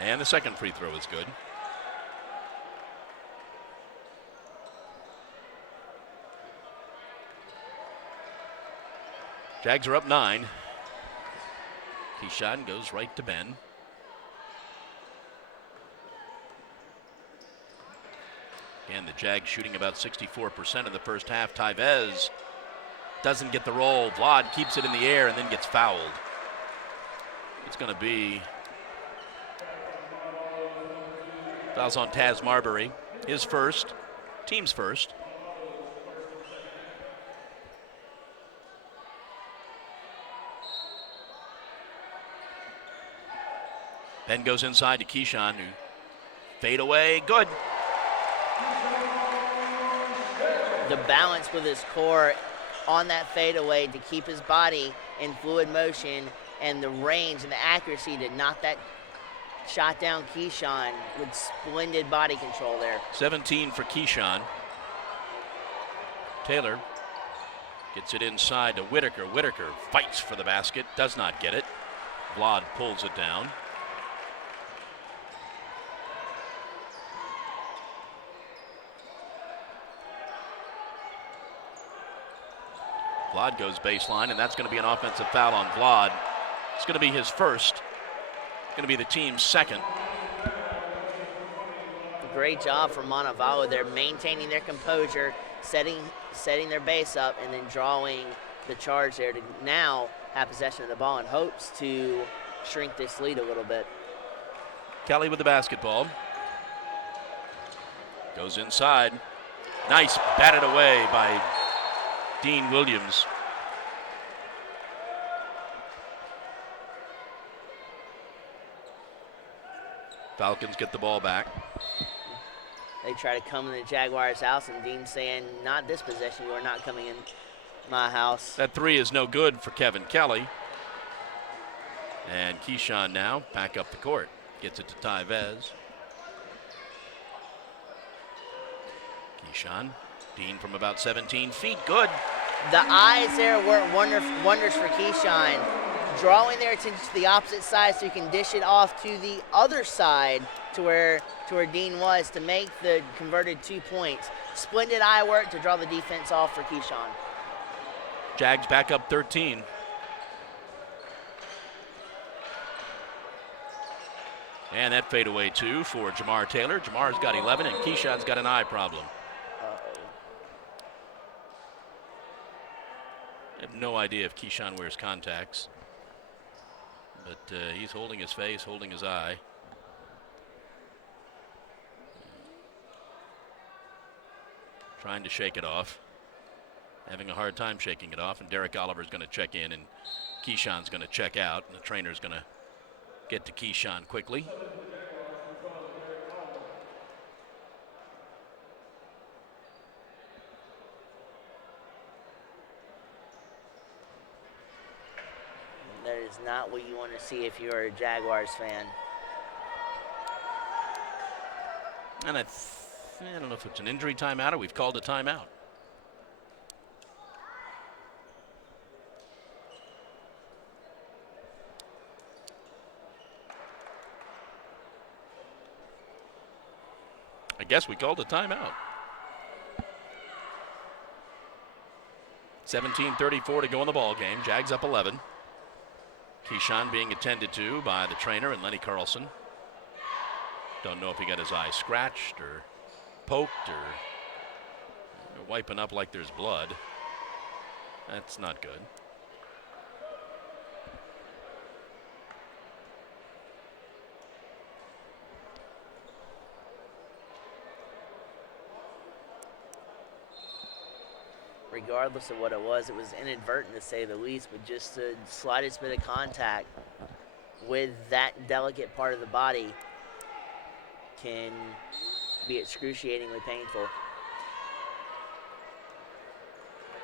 And the second free throw is good. Jags are up 9. Keyshawn goes right to Ben. And the Jags shooting about 64% in the first half. Tyvez doesn't get the roll. Vlad keeps it in the air and then gets fouled. It's going to be fouls on Taz Marbury. His first, team's first. Ben goes inside to Keyshawn, who fade away, good. The balance with his core on that fadeaway to keep his body in fluid motion, and the range and the accuracy to knock that shot down Keyshawn with splendid body control there. 17 for Keyshawn. Taylor gets it inside to Whitaker. Whitaker fights for the basket, does not get it. Vlad pulls it down. Vlad goes baseline, and that's going to be an offensive foul on Vlad. It's going to be his first. Going to be the team's second. Great job from Montevallo. They're maintaining their composure, setting their base up, and then drawing the charge there to now have possession of the ball in hopes to shrink this lead a little bit. Kelly with the basketball. Goes inside. Nice, batted away by Dean Williams. Falcons get the ball back. They try to come in the Jaguars' house, and Dean's saying, not this possession. You are not coming in my house. That three is no good for Kevin Kelly. And Keyshawn now back up the court. Gets it to Tyvez. Keyshawn. Dean from about 17 feet. Good. The eyes there work wonders for Keyshawn, drawing their attention to the opposite side so he can dish it off to the other side to where Dean was to make the converted 2 points. Splendid eye work to draw the defense off for Keyshawn. Jags back up 13. And that fadeaway two for Jamar Taylor. Jamar's got 11 and Keyshawn's got an eye problem. I have no idea if Keyshawn wears contacts, but he's holding his face, holding his eye. Trying to shake it off. Having a hard time shaking it off, and Derek Oliver's going to check in, and Keyshawn's going to check out, and the trainer's going to get to Keyshawn quickly. That is not what you want to see if you're a Jaguars fan. And I don't know if it's an injury timeout or we've called a timeout. I guess we called a timeout. 17:34 to go in the ball game. Jags up 11. Keyshawn being attended to by the trainer and Lenny Carlson. Don't know if he got his eye scratched or poked or wiping up like there's blood. That's not good. Regardless of what it was inadvertent to say the least, but just the slightest bit of contact with that delicate part of the body can be excruciatingly painful.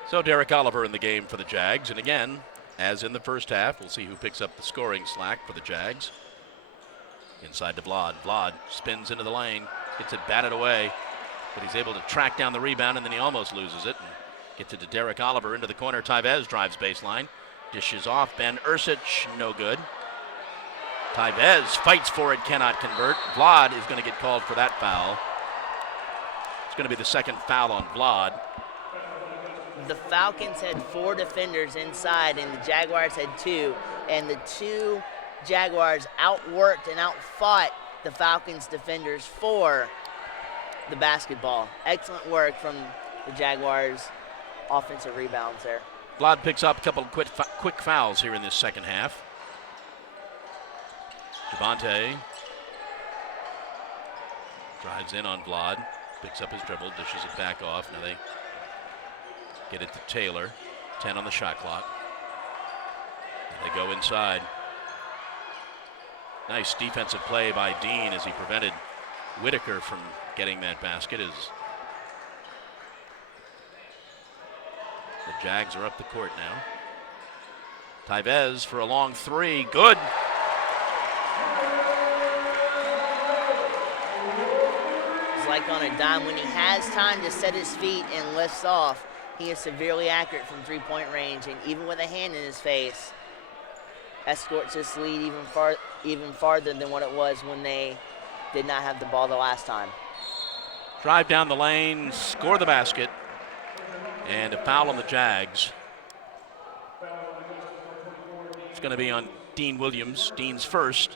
So Derek Oliver in the game for the Jags, and again, as in the first half, we'll see who picks up the scoring slack for the Jags. Inside to Vlad. Vlad spins into the lane, gets it batted away, but he's able to track down the rebound, and then he almost loses it. Gets it to Derek Oliver into the corner. Tyvez drives baseline. Dishes off. Ben Ursich, no good. Tyvez fights for it, cannot convert. Vlad is going to get called for that foul. It's going to be the second foul on Vlad. The Falcons had 4 defenders inside, and the Jaguars had 2. And the 2 Jaguars outworked and outfought the Falcons defenders for the basketball. Excellent work from the Jaguars. Offensive rebounds there. Vlad picks up a couple of quick fouls here in this second half. Javonte drives in on Vlad, picks up his dribble, dishes it back off. Now they get it to Taylor. 10 on the shot clock. And they go inside. Nice defensive play by Dean as he prevented Whitaker from getting that basket. As the Jags are up the court now. Tyvez for a long three. Good. It's like on a dime. When he has time to set his feet and lifts off, he is severely accurate from three-point range. And even with a hand in his face, escorts this lead even farther than what it was when they did not have the ball the last time. Drive down the lane, score the basket. And a foul on the Jags. It's going to be on Dean Williams, Dean's first.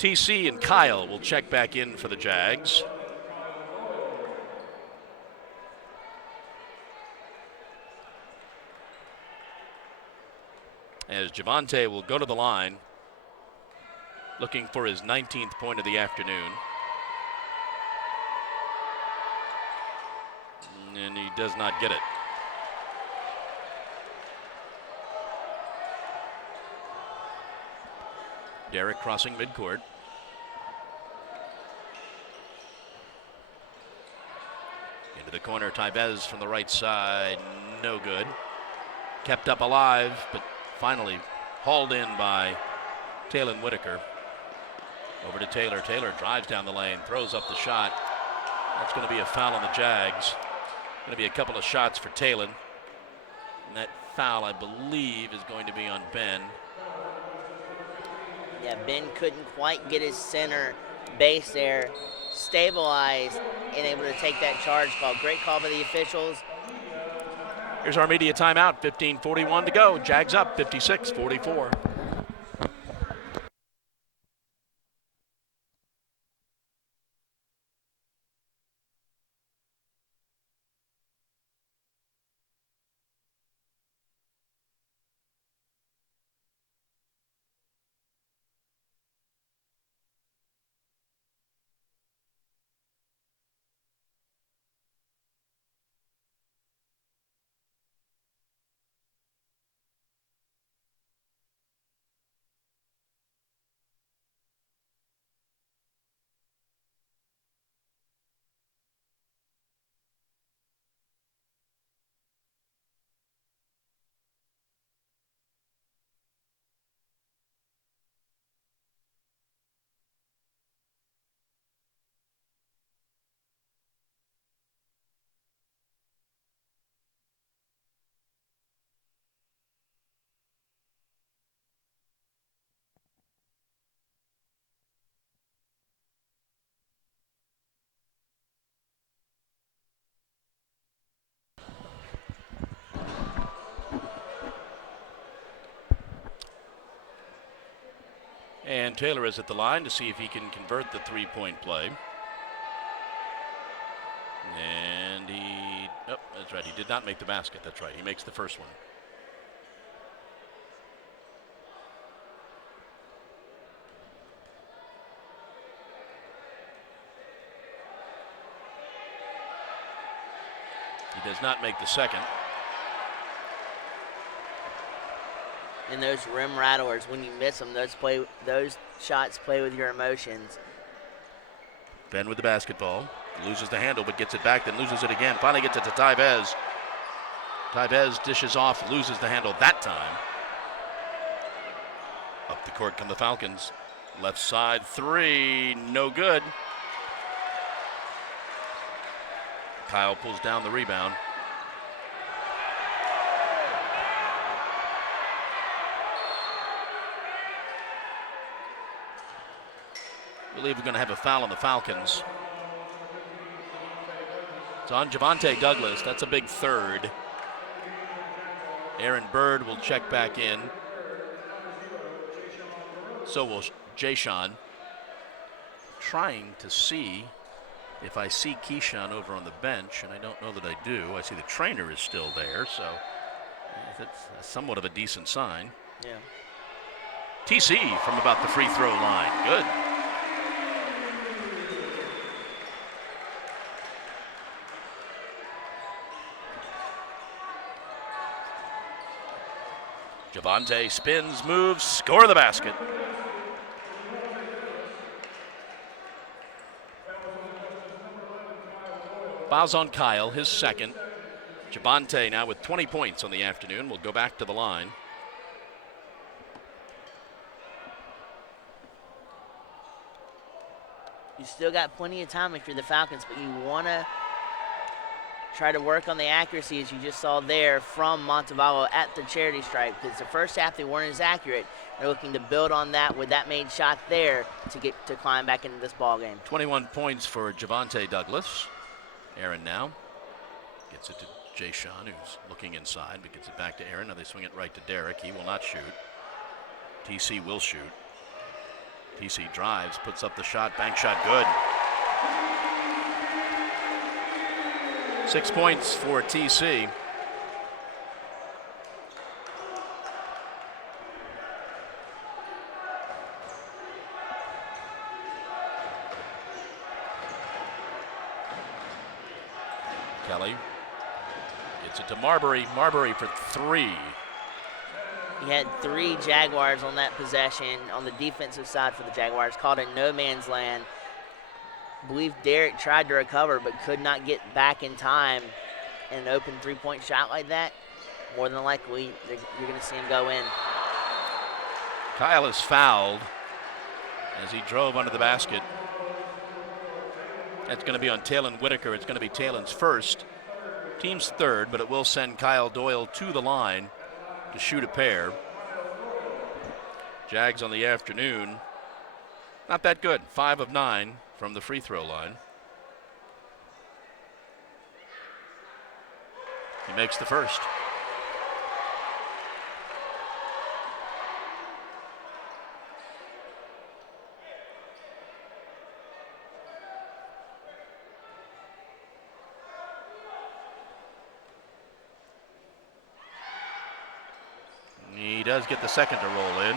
TC and Kyle will check back in for the Jags. As Javonte will go to the line, looking for his 19th point of the afternoon. And he does not get it. Derek crossing midcourt. Into the corner, Tybez from the right side, no good. Kept up alive, but finally hauled in by Taylon Whitaker. Over to Taylor. Taylor drives down the lane, throws up the shot. That's going to be a foul on the Jags. Going to be a couple of shots for Taylon. And that foul, I believe, is going to be on Ben. Yeah, Ben couldn't quite get his center base there stabilized and able to take that charge call. Great call by the officials. Here's our media timeout. 15:41 to go. Jags up 56-44. And Taylor is at the line to see if he can convert the three-point play. And that's right, he did not make the basket. That's right, he makes the first one. He does not make the second. And those rim rattlers, when you miss them, those shots play with your emotions. Ben with the basketball. Loses the handle, but gets it back, then loses it again. Finally gets it to Tybez. Tybez dishes off, loses the handle that time. Up the court come the Falcons. Left side three, no good. Kyle pulls down the rebound. I believe we're going to have a foul on the Falcons. It's on Javonte Douglas. That's a big third. Aaron Bird will check back in. So will Jayshawn. Trying to see if I see Keyshawn over on the bench, and I don't know that I do. I see the trainer is still there, so that's somewhat of a decent sign. Yeah. TC from about the free throw line. Good. Javonte spins, moves, score the basket. Fouls on Kyle, his second. Javonte now with 20 points on the afternoon will go back to the line. You still got plenty of time if you're the Falcons, but you want to try to work on the accuracy, as you just saw there from Montevallo at the charity stripe, because the first half they weren't as accurate. They're looking to build on that with that made shot there to climb back into this ball game. 21 points for Javonte Douglas. Aaron now gets it to Jayshawn, who's looking inside, but gets it back to Aaron. Now they swing it right to Derek. He will not shoot. TC will shoot. TC drives, puts up the shot, bank shot, good. 6 points for TC. Kelly gets it to Marbury. Marbury for three. He had 3 Jaguars on that possession on the defensive side for the Jaguars, caught in no man's land. I believe Derek tried to recover but could not get back in time. In an open 3-point shot like that, more than likely you're going to see him go in. Kyle is fouled as he drove under the basket. That's going to be on Talon Whitaker. It's going to be Talon's first. Team's third, but it will send Kyle Doyle to the line to shoot a pair. Jags on the afternoon, not that good. 5 of 9 from the free throw line. He makes the first. He does get the second to roll in.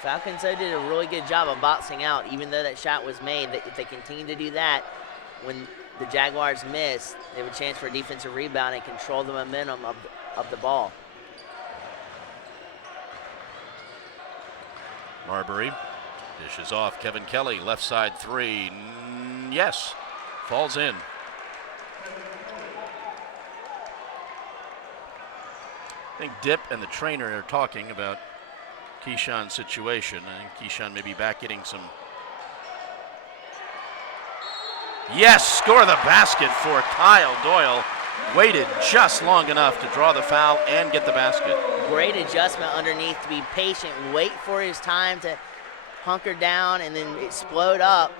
Falcons did a really good job of boxing out, even though that shot was made. That if they continue to do that, when the Jaguars miss, they have a chance for a defensive rebound and control the momentum of the ball. Marbury dishes off. Kevin Kelly, left side 3. Yes, falls in. I think Dip and the trainer are talking about Keyshawn's situation. I think Keyshawn may be back getting some. Yes, score the basket for Kyle Doyle. Waited just long enough to draw the foul and get the basket. Great adjustment underneath to be patient, wait for his time to hunker down and then explode up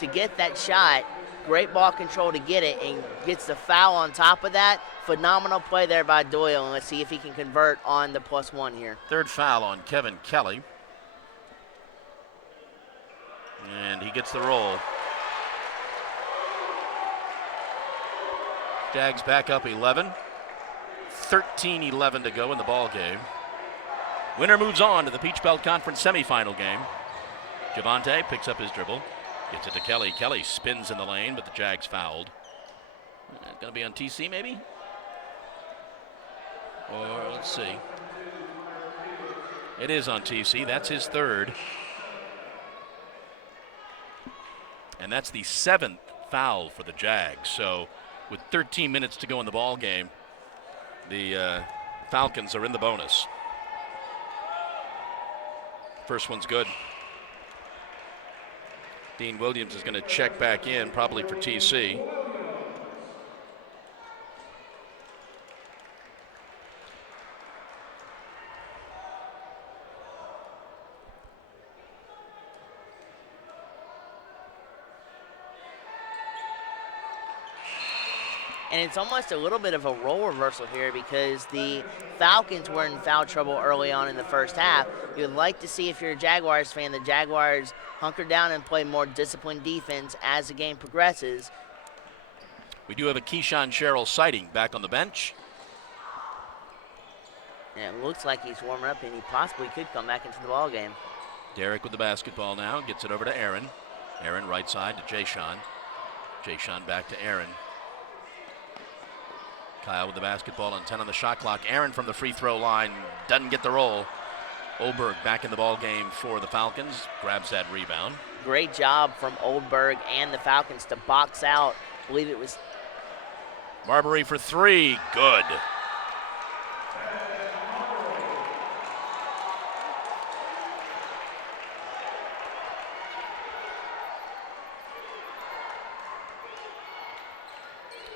to get that shot. Great ball control to get it and gets the foul on top of that. Phenomenal play there by Doyle, and let's see if he can convert on the +1 here. Third foul on Kevin Kelly. And he gets the roll. Jags back up 11. 13-11 to go in the ball game. Winner moves on to the Peach Belt Conference semifinal game. Javante picks up his dribble. Gets it to Kelly. Kelly spins in the lane, but the Jags fouled. It's going to be on TC maybe? Or let's see. It is on TC. That's his third. And that's the 7th foul for the Jags. So with 13 minutes to go in the ball game, the Falcons are in the bonus. First one's good. Dean Williams is going to check back in, probably for TC. And it's almost a little bit of a role reversal here because the Falcons were in foul trouble early on in the first half. You'd like to see, if you're a Jaguars fan, the Jaguars hunker down and play more disciplined defense as the game progresses. We do have a Keyshawn Sherrill sighting back on the bench. And it looks like he's warming up, and he possibly could come back into the ball game. Derek with the basketball now, gets it over to Aaron. Aaron right side to Jayshon. Jayshon back to Aaron. Kyle with the basketball and 10 on the shot clock. Aaron from the free throw line doesn't get the roll. Oldberg back in the ball game for the Falcons. Grabs that rebound. Great job from Oldberg and the Falcons to box out. I believe it was Marbury for 3. Good.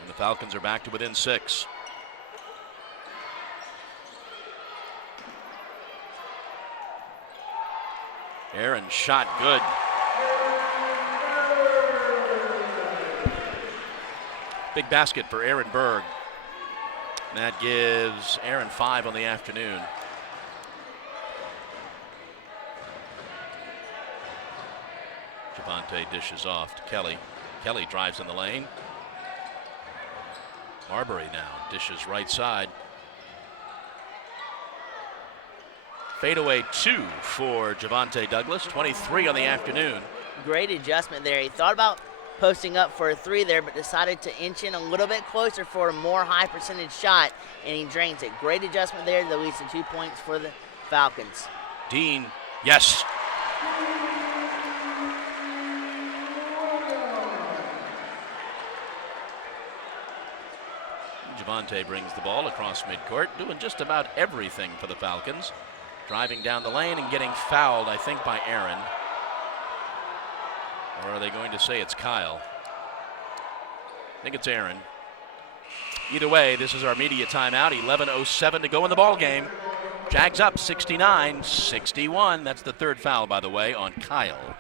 And the Falcons are back to within 6. Aaron shot good. Big basket for Aaron Berg. And that gives Aaron 5 on the afternoon. Javante dishes off to Kelly. Kelly drives in the lane. Marbury now dishes right side. Fadeaway 2 for Javante Douglas, 23 on the afternoon. great adjustment there. He thought about posting up for a 3 there, but decided to inch in a little bit closer for a more high percentage shot, and he drains it. Great adjustment there that leads to 2 points for the Falcons. Dean, yes. Javante brings the ball across midcourt, doing just about everything for the Falcons. Driving down the lane and getting fouled, I think, by Aaron. Or are they going to say it's Kyle? I think it's Aaron. Either way, this is our media timeout. 11:07 to go in the ball game. Jags up 69-61. That's the third foul, by the way, on Kyle.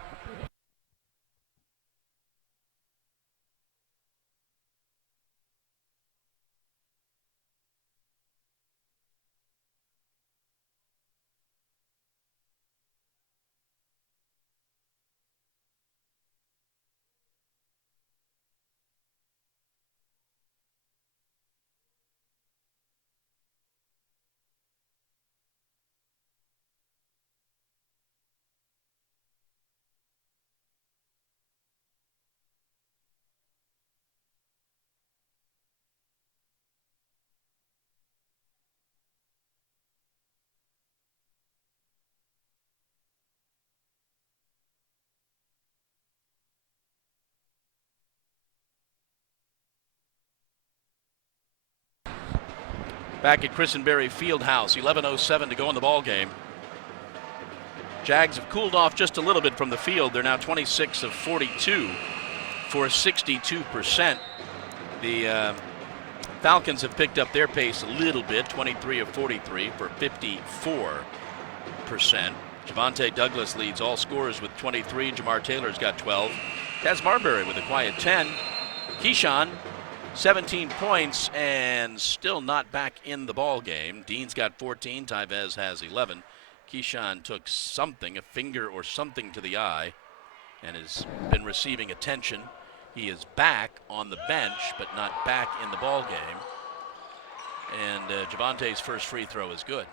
Back at Christenberry Fieldhouse, 11:07 to go in the ball game. Jags have cooled off just a little bit from the field. They're now 26 of 42 for 62%. The Falcons have picked up their pace a little bit, 23 of 43 for 54%. Javante Douglas leads all scorers with 23. Jamar Taylor's got 12. Taz Marbury with a quiet 10. Keyshawn, 17 points and still not back in the ball game. Dean's got 14. Tyvez has 11. Keyshawn took something, a finger or something to the eye, and has been receiving attention. He is back on the bench, but not back in the ball game. And Javante's first free throw is good.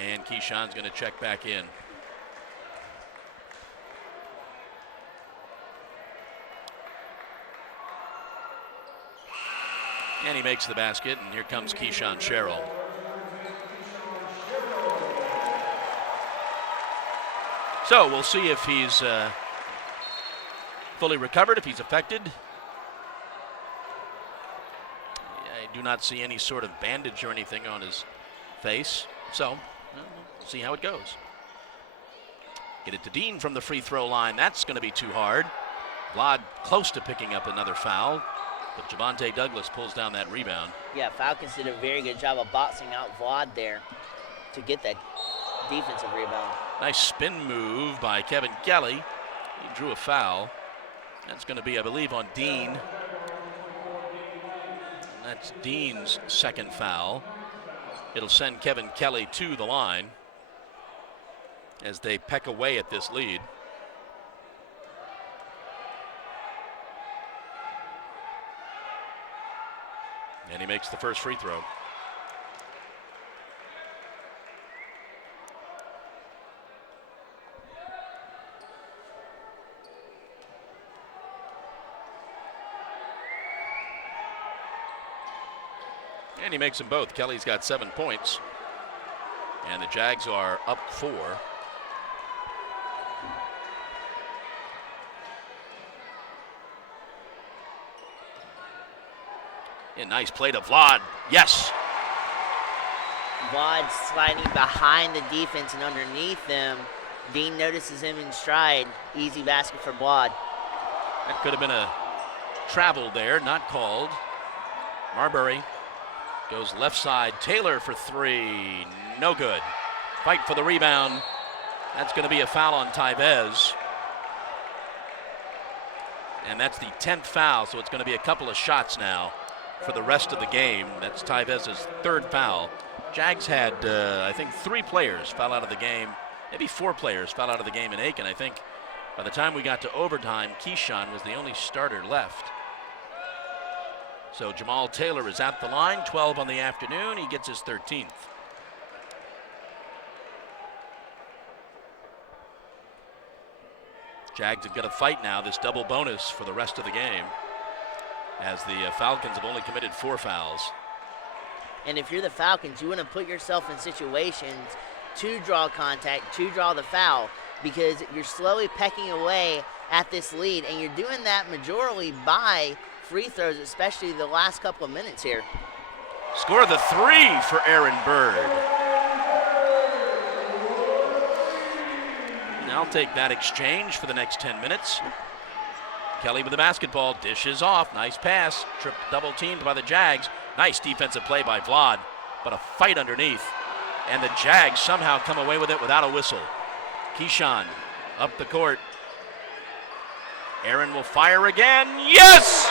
And Keyshawn's going to check back in. And he makes the basket, and here comes Keyshawn Sherrill. So we'll see if he's fully recovered, if he's affected. I do not see any sort of bandage or anything on his face, so we'll see how it goes. Get it to Dean from the free throw line. That's going to be too hard. Vlad close to picking up another foul. But Javante Douglas pulls down that rebound. Yeah, Falcons did a very good job of boxing out Vlad there to get that defensive rebound. Nice spin move by Kevin Kelly. He drew a foul. That's going to be, I believe, on Dean. And that's Dean's second foul. It'll send Kevin Kelly to the line as they peck away at this lead. And he makes the first free throw. And he makes them both. Kelly's got 7 points. And the Jags are up 4. A nice play to Vlad. Yes. Vlad sliding behind the defense and underneath them. Dean notices him in stride. Easy basket for Vlad. That could have been a travel there, not called. Marbury goes left side. Taylor for 3. No good. Fight for the rebound. That's going to be a foul on Tyvez. And that's the 10th foul, so it's going to be a couple of shots now for the rest of the game. That's Tyvez's third foul. Jags had, I think, 3 players foul out of the game. Maybe 4 players foul out of the game in Aiken. I think by the time we got to overtime, Keyshawn was the only starter left. So Jamal Taylor is at the line, 12 on the afternoon. He gets his 13th. Jags have got to fight now, this double bonus for the rest of the game, as the Falcons have only committed 4 fouls. And if you're the Falcons, you want to put yourself in situations to draw contact, to draw the foul, because you're slowly pecking away at this lead, and you're doing that majorly by free throws, especially the last couple of minutes here. Score the 3 for Aaron Bird. And I'll take that exchange for the next 10 minutes. Kelly with the basketball, dishes off, nice pass, double teamed by the Jags. Nice defensive play by Vlad, but a fight underneath. And the Jags somehow come away with it without a whistle. Keyshawn up the court. Aaron will fire again. Yes!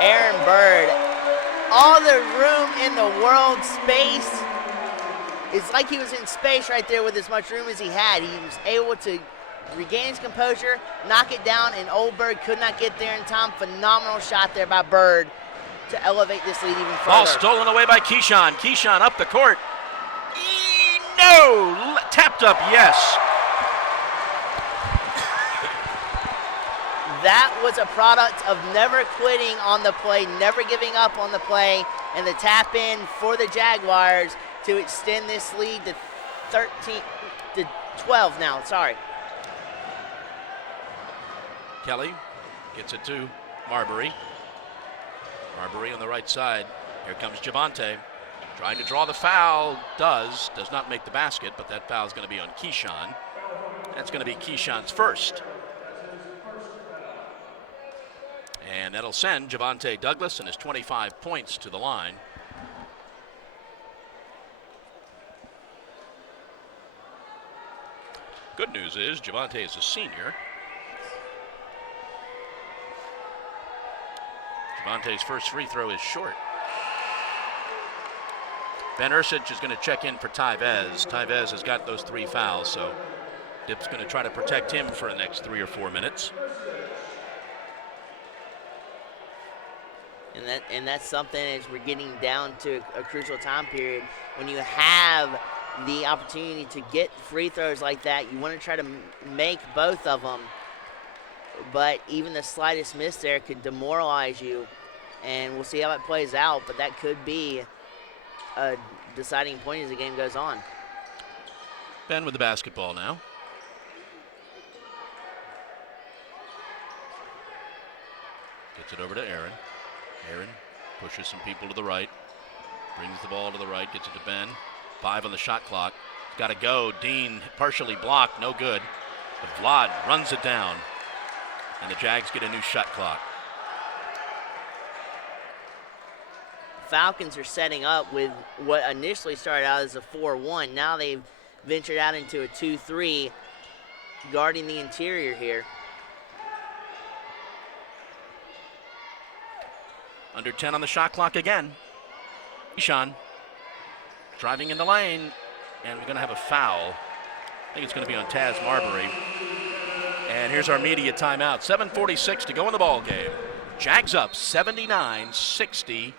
Aaron Bird, all the room in the world, space. It's like he was in space right there with as much room as he had. He was able to regain his composure, knock it down, and old Bird could not get there in time. Phenomenal shot there by Bird to elevate this lead even further. Ball stolen away by Keyshawn. Keyshawn up the court. No! Tapped up, yes. That was a product of never quitting on the play, never giving up on the play, and the tap in for the Jaguars to extend this lead to 12 now, sorry. Kelly gets it to Marbury. Marbury on the right side. Here comes Javonte. Trying to draw the foul. Does not make the basket, but that foul is going to be on Keyshawn. That's going to be Keyshawn's first. And that'll send Javonte Douglas and his 25 points to the line. Good news is Javonte is a senior. Javonte's first free throw is short. Ben Ursich is going to check in for Tyvez. Tyvez has got those 3 fouls, so Dip's going to try to protect him for the next 3 or 4 minutes. And that's something as we're getting down to a crucial time period. When you have the opportunity to get free throws like that, you want to try to make both of them. But even the slightest miss there could demoralize you. And we'll see how it plays out, but that could be a deciding point as the game goes on. Ben with the basketball now. Gets it over to Aaron. Aaron pushes some people to the right. Brings the ball to the right, gets it to Ben. 5 on the shot clock. Got to go. Dean partially blocked, no good. But Vlad runs it down. And the Jags get a new shot clock. Falcons are setting up with what initially started out as a 4-1. Now they've ventured out into a 2-3, guarding the interior here. Under 10 on the shot clock again. Keyshawn driving in the lane, and we're going to have a foul. I think it's going to be on Taz Marbury. And here's our media timeout. 7:46 to go in the ball game. Jags up 79-68.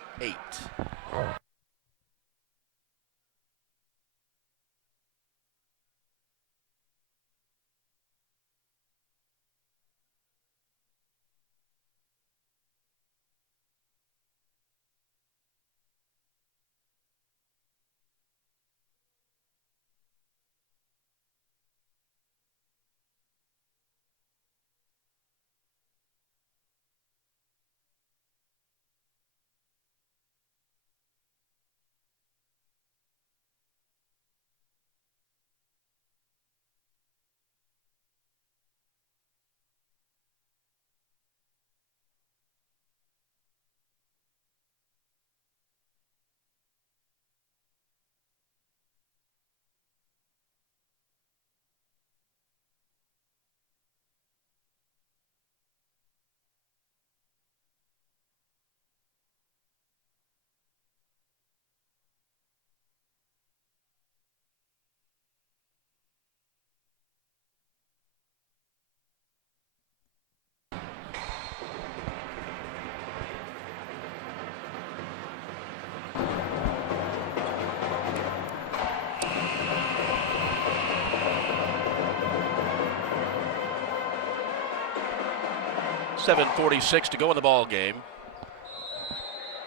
7:46 to go in the ball game.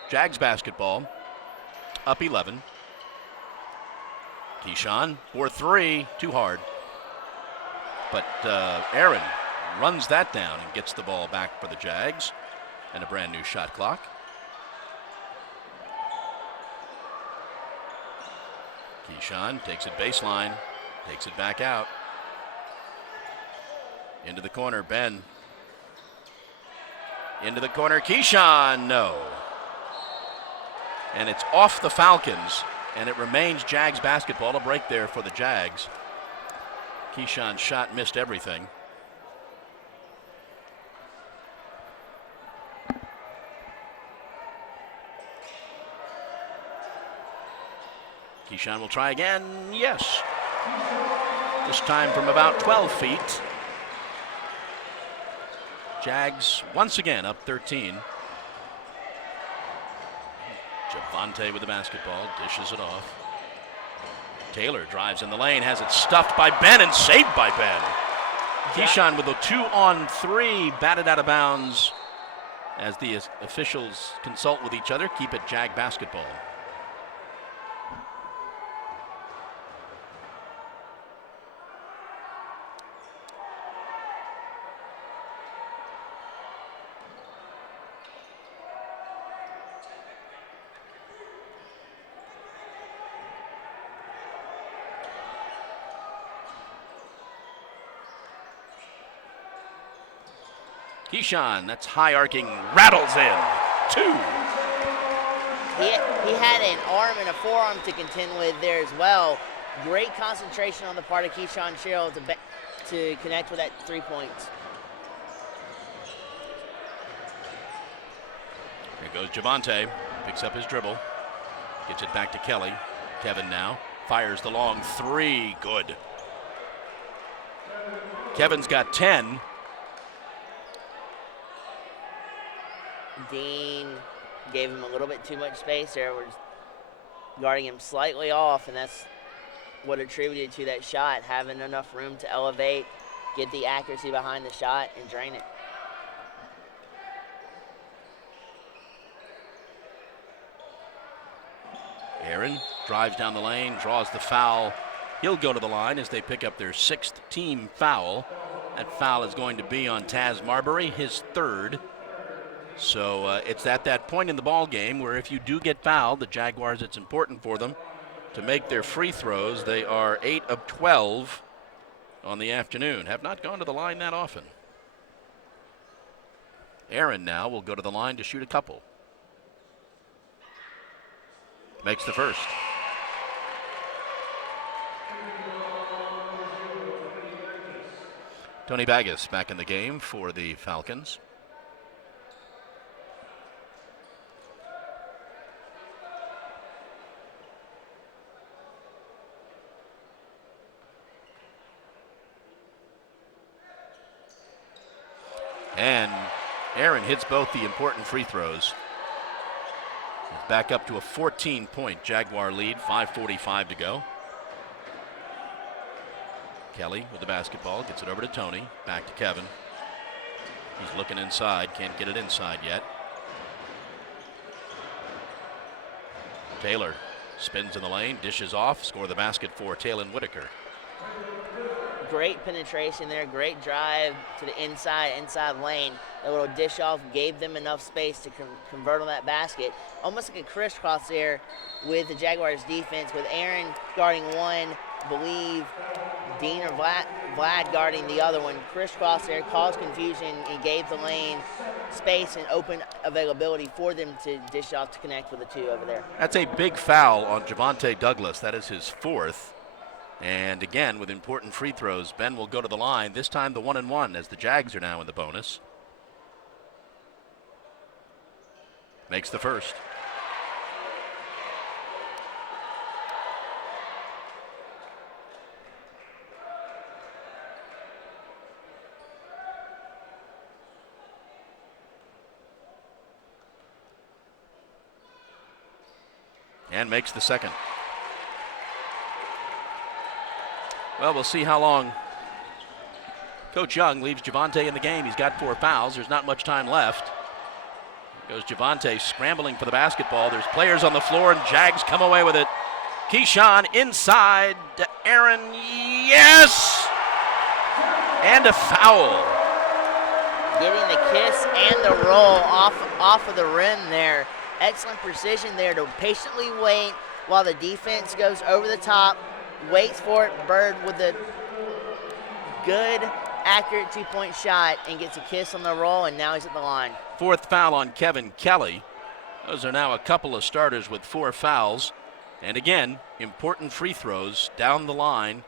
Jags basketball, up 11. Keyshawn for 3, too hard. But Aaron runs that down and gets the ball back for the Jags, and a brand new shot clock. Keyshawn takes it baseline, takes it back out. Into the corner, Ben. Into the corner, Keyshawn, no. And it's off the Falcons, and it remains Jags basketball. A break there for the Jags. Keyshawn's shot missed everything. Keyshawn will try again, yes. This time from about 12 feet. Jags once again up 13. Javante with the basketball, dishes it off. Taylor drives in the lane, has it stuffed by Ben and saved by Ben. Keyshawn with a 2-on-3, batted out of bounds as the officials consult with each other. Keep it Jag basketball. Keyshawn, that's high arcing, rattles in. 2. He had an arm and a forearm to contend with there as well. Great concentration on the part of Keyshawn Sherrill to connect with that 3 points. Here goes Javante, picks up his dribble, gets it back to Kelly. Kevin now fires the long 3, good. Kevin's got 10. Dean gave him a little bit too much space there. We're guarding him slightly off, and that's what attributed to that shot, having enough room to elevate, get the accuracy behind the shot, and drain it. Aaron drives down the lane, draws the foul. He'll go to the line as they pick up their 6th team foul. That foul is going to be on Taz Marbury, his 3rd. So it's at that point in the ball game where if you do get fouled, the Jaguars, it's important for them to make their free throws. They are 8 of 12 on the afternoon. Have not gone to the line that often. Aaron now will go to the line to shoot a couple. Makes the first. Tony Baggis back in the game for the Falcons. And Aaron hits both the important free throws. It's back up to a 14-point Jaguar lead, 5:45 to go. Kelly with the basketball, gets it over to Tony, back to Kevin. He's looking inside, can't get it inside yet. Taylor spins in the lane, dishes off, score the basket for Taylon Whitaker. Great penetration there, great drive to the inside lane. A little dish off gave them enough space to convert on that basket. Almost like a crisscross there with the Jaguars defense, with Aaron guarding one, believe Dean or Vlad guarding the other one. Crisscross there, caused confusion and gave the lane space and open availability for them to dish off to connect with the 2 over there. That's a big foul on Javante Douglas. That is his 4th. And again, with important free throws, Ben will go to the line, this time the 1-and-1 as the Jags are now in the bonus. Makes the first. And makes the second. Well, we'll see how long Coach Young leaves Javante in the game. He's got 4 fouls. There's not much time left. Goes Javante scrambling for the basketball. There's players on the floor, and Jags come away with it. Keyshawn inside to Aaron. Yes! And a foul. Getting the kiss and the roll off of the rim there. Excellent precision there to patiently wait while the defense goes over the top, waits for it. Bird with a good, accurate 2-point shot and gets a kiss on the roll, and now he's at the line. 4th foul on Kevin Kelly. Those are now a couple of starters with 4 fouls. And again, important free throws down the line.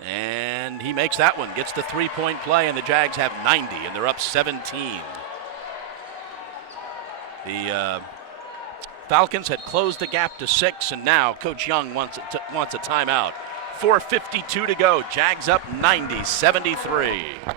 And he makes that one, gets the 3-point play, and the Jags have 90, and they're up 17. The Falcons had closed the gap to 6, and now Coach Young wants a timeout. 4:52 to go. Jags up 90-73.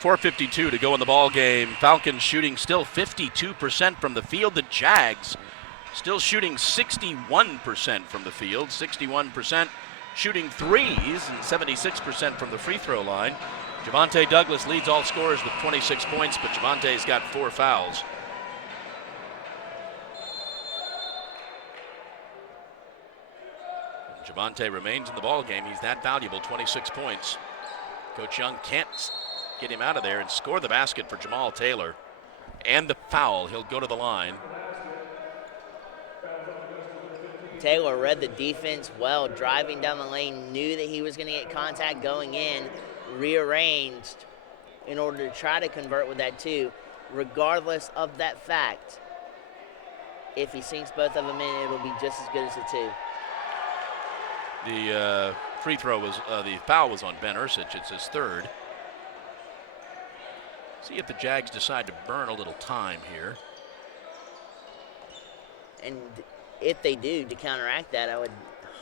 .452 to go in the ball game. Falcons shooting still 52% from the field. The Jags still shooting 61% from the field. 61% shooting threes and 76% from the free throw line. Javante Douglas leads all scorers with 26 points, but Javante's got 4 fouls. Javante remains in the ball game. He's that valuable, 26 points. Coach Young can't get him out of there and score the basket for Jamal Taylor. And the foul, he'll go to the line. Taylor read the defense well, driving down the lane, knew that he was going to get contact going in, rearranged in order to try to convert with that 2. Regardless of that fact, if he sinks both of them in, it'll be just as good as the 2. The free throw was, the foul was on Ben Ursich. It's his 3rd. See if the Jags decide to burn a little time here. And if they do, to counteract that, I would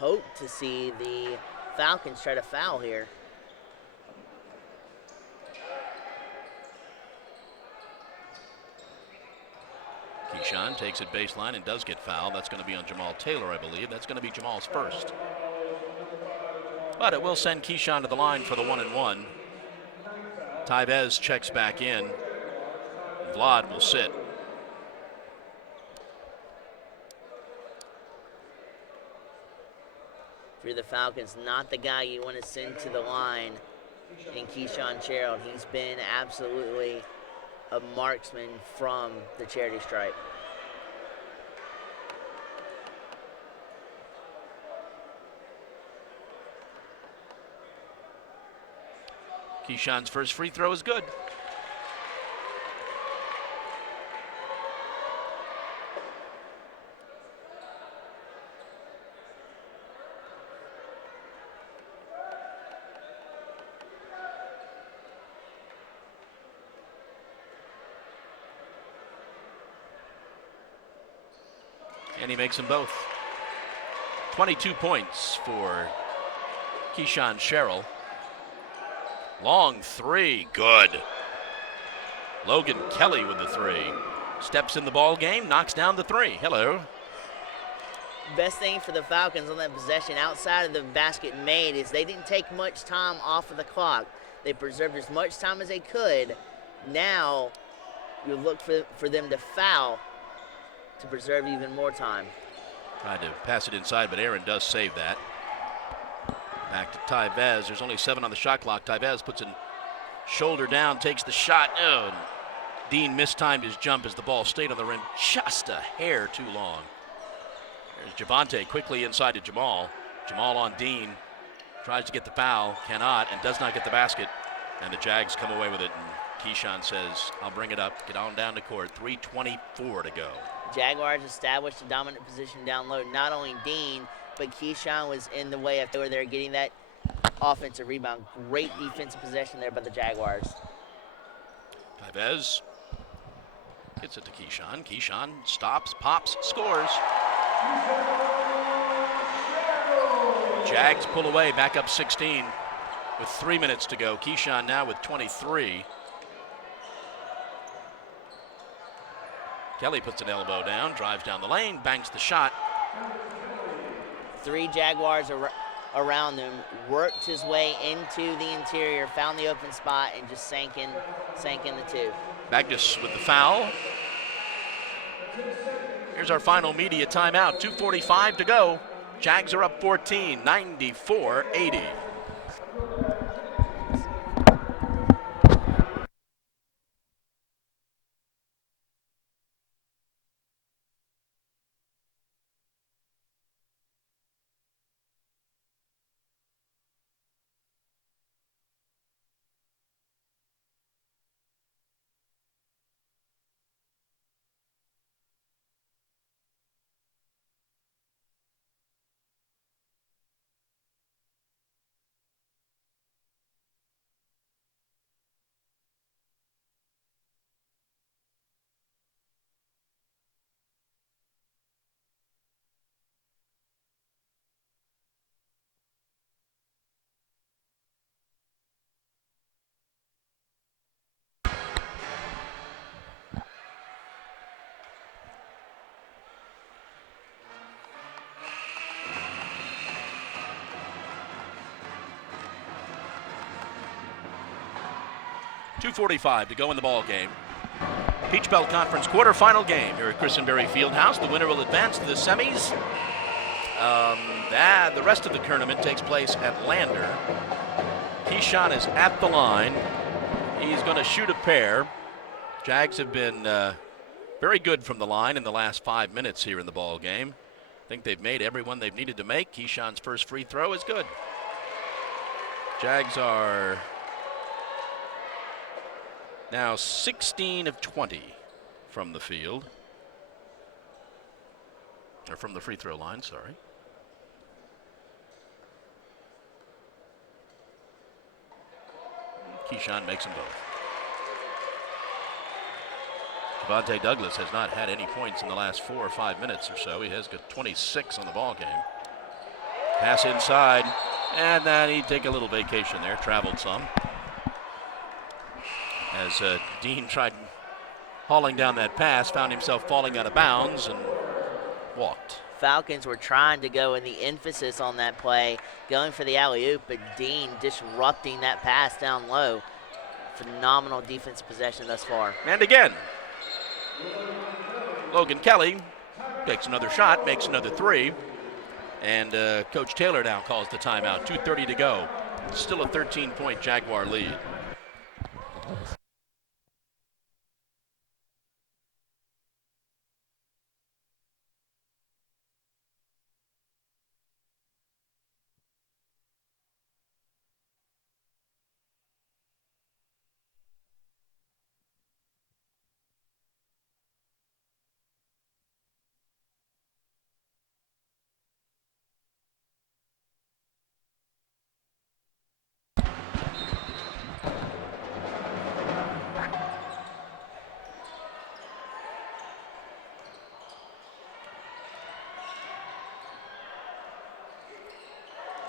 hope to see the Falcons try to foul here. Keyshawn takes it baseline and does get fouled. That's going to be on Jamal Taylor, I believe. That's going to be Jamal's 1st. But it will send Keyshawn to the line for the 1-and-1. Tyvez checks back in. Vlad will sit. If you're the Falcons, not the guy you want to send to the line in Keyshawn Sherrill. He's been absolutely a marksman from the charity stripe. Keyshawn's first free throw is good. And he makes them both. 22 points for Keyshawn Sherrill. Long 3, good. Logan Kelly with the 3. Steps in the ball game, knocks down the 3. Hello. Best thing for the Falcons on that possession outside of the basket made is they didn't take much time off of the clock. They preserved as much time as they could. Now you look for them to foul to preserve even more time. Tried to pass it inside, but Aaron does save that. Back to Tyvez. There's only 7 on the shot clock. Tyvez puts it shoulder down, takes the shot. Oh, Dean mistimed his jump as the ball stayed on the rim just a hair too long. There's Javante quickly inside to Jamal. Jamal on Dean. Tries to get the foul, cannot, and does not get the basket. And the Jags come away with it, and Keyshawn says, I'll bring it up, get on down to court. 3:24 to go. Jaguars established a dominant position down low. Not only Dean, but Keyshawn was in the way of they were there getting that offensive rebound. Great defensive possession there by the Jaguars. Vivez gets it to Keyshawn. Keyshawn stops, pops, scores. Jags pull away, back up 16 with 3 minutes to go. Keyshawn now with 23. Kelly puts an elbow down, drives down the lane, banks the shot. 3 Jaguars around him, worked his way into the interior, found the open spot, and just sank in the 2. Magnus with the foul. Here's our final media timeout. 2:45 to go. Jags are up 14, 94-80. .245 to go in the ball game. Peach Belt Conference quarterfinal game here at Christenberry Fieldhouse. The winner will advance to the semis. The rest of the tournament takes place at Lander. Keyshawn is at the line. He's going to shoot a pair. Jags have been very good from the line in the last 5 minutes here in the ball game. I think they've made every one they've needed to make. Keyshawn's first free throw is good. Jags are now 16 of 20 from the field. Or from the free throw line, sorry. Keyshawn makes them both. Javante Douglas has not had any points in the last 4 or 5 minutes or so. He has got 26 on the ball game. Pass inside, and then he'd take a little vacation there, traveled some. As Dean tried hauling down that pass, found himself falling out of bounds and walked. Falcons were trying to go in the emphasis on that play, going for the alley-oop, but Dean disrupting that pass down low. Phenomenal defensive possession thus far. And again, Logan Kelly takes another shot, makes another 3, and Coach Taylor now calls the timeout. 2:30 to go. Still a 13-point Jaguar lead.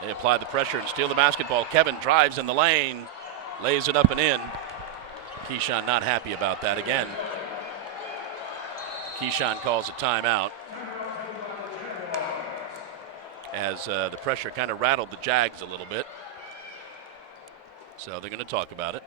They apply the pressure and steal the basketball. Kevin drives in the lane, lays it up and in. Keyshawn not happy about that again. Keyshawn calls a timeout as the pressure kind of rattled the Jags a little bit. So they're going to talk about it.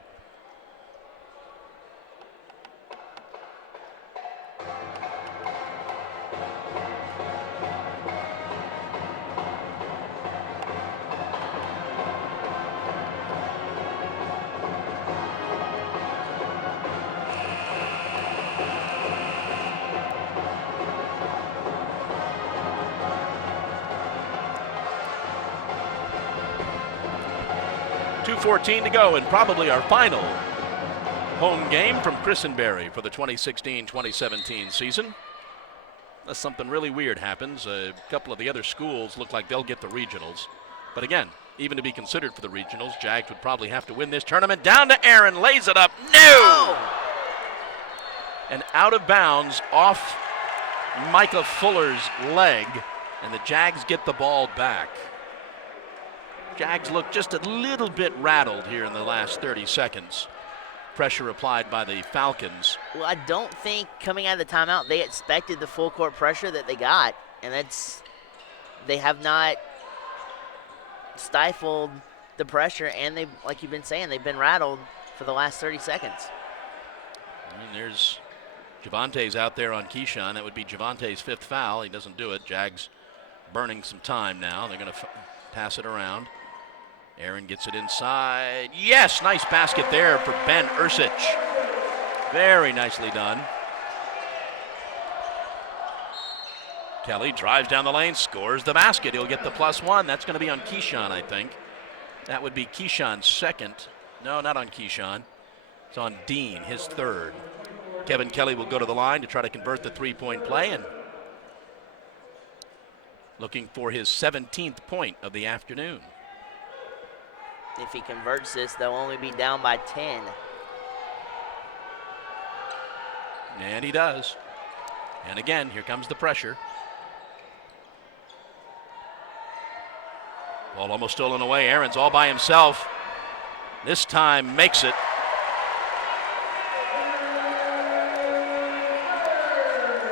2:14 to go, and probably our final home game from Christenberry for the 2016-2017 season. Unless something really weird happens, a couple of the other schools look like they'll get the regionals. But again, even to be considered for the regionals, Jags would probably have to win this tournament. Down to Aaron, lays it up. No! And out of bounds off Micah Fuller's leg, and the Jags get the ball back. Jags look just a little bit rattled here in the last 30 seconds. Pressure applied by the Falcons. Well, I don't think coming out of the timeout they expected the full court pressure that they got, and they have not stifled the pressure, and they, like you've been saying, they've been rattled for the last 30 seconds. And there's Javante's out there on Keyshawn. That would be Javante's 5th foul. He doesn't do it. Jags burning some time now. They're going to pass it around. Aaron gets it inside. Yes, nice basket there for Ben Ursich. Very nicely done. Kelly drives down the lane, scores the basket. He'll get the +1. That's going to be on Keyshawn, I think. That would be Keyshawn's 2nd. No, not on Keyshawn. It's on Dean, his 3rd. Kevin Kelly will go to the line to try to convert the 3-point play, and looking for his 17th point of the afternoon. If he converts this, they'll only be down by 10. And he does. And again, here comes the pressure. Ball almost stolen away. Aaron's all by himself. This time makes it.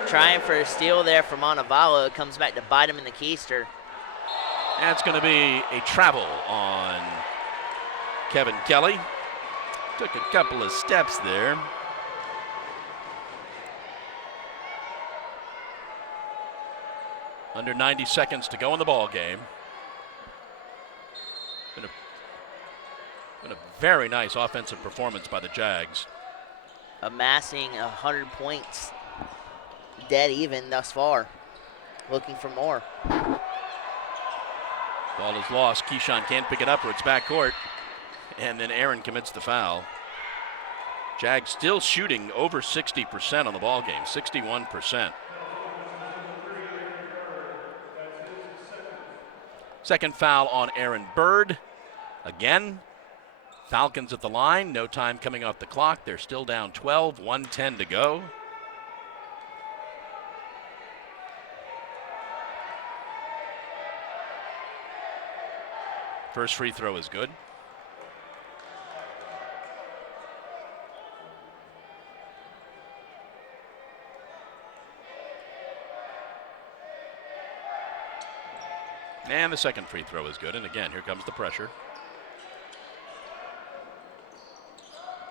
Trying for a steal there from Montevallo. It comes back to bite him in the keister. That's going to be a travel on Kevin Kelly. Took a couple of steps there. Under 90 seconds to go in the ball game. Been a very nice offensive performance by the Jags. Amassing 100 points, dead even thus far. Looking for more. Ball is lost. Keyshawn can't pick it up, or it's backcourt. And then Aaron commits the foul. Jags still shooting over 60% on the ball game, 61%. Second foul on Aaron Bird. Again, Falcons at the line. No time coming off the clock. They're still down 12, 1:10 to go. First free throw is good. And the second free throw is good. And again, here comes the pressure.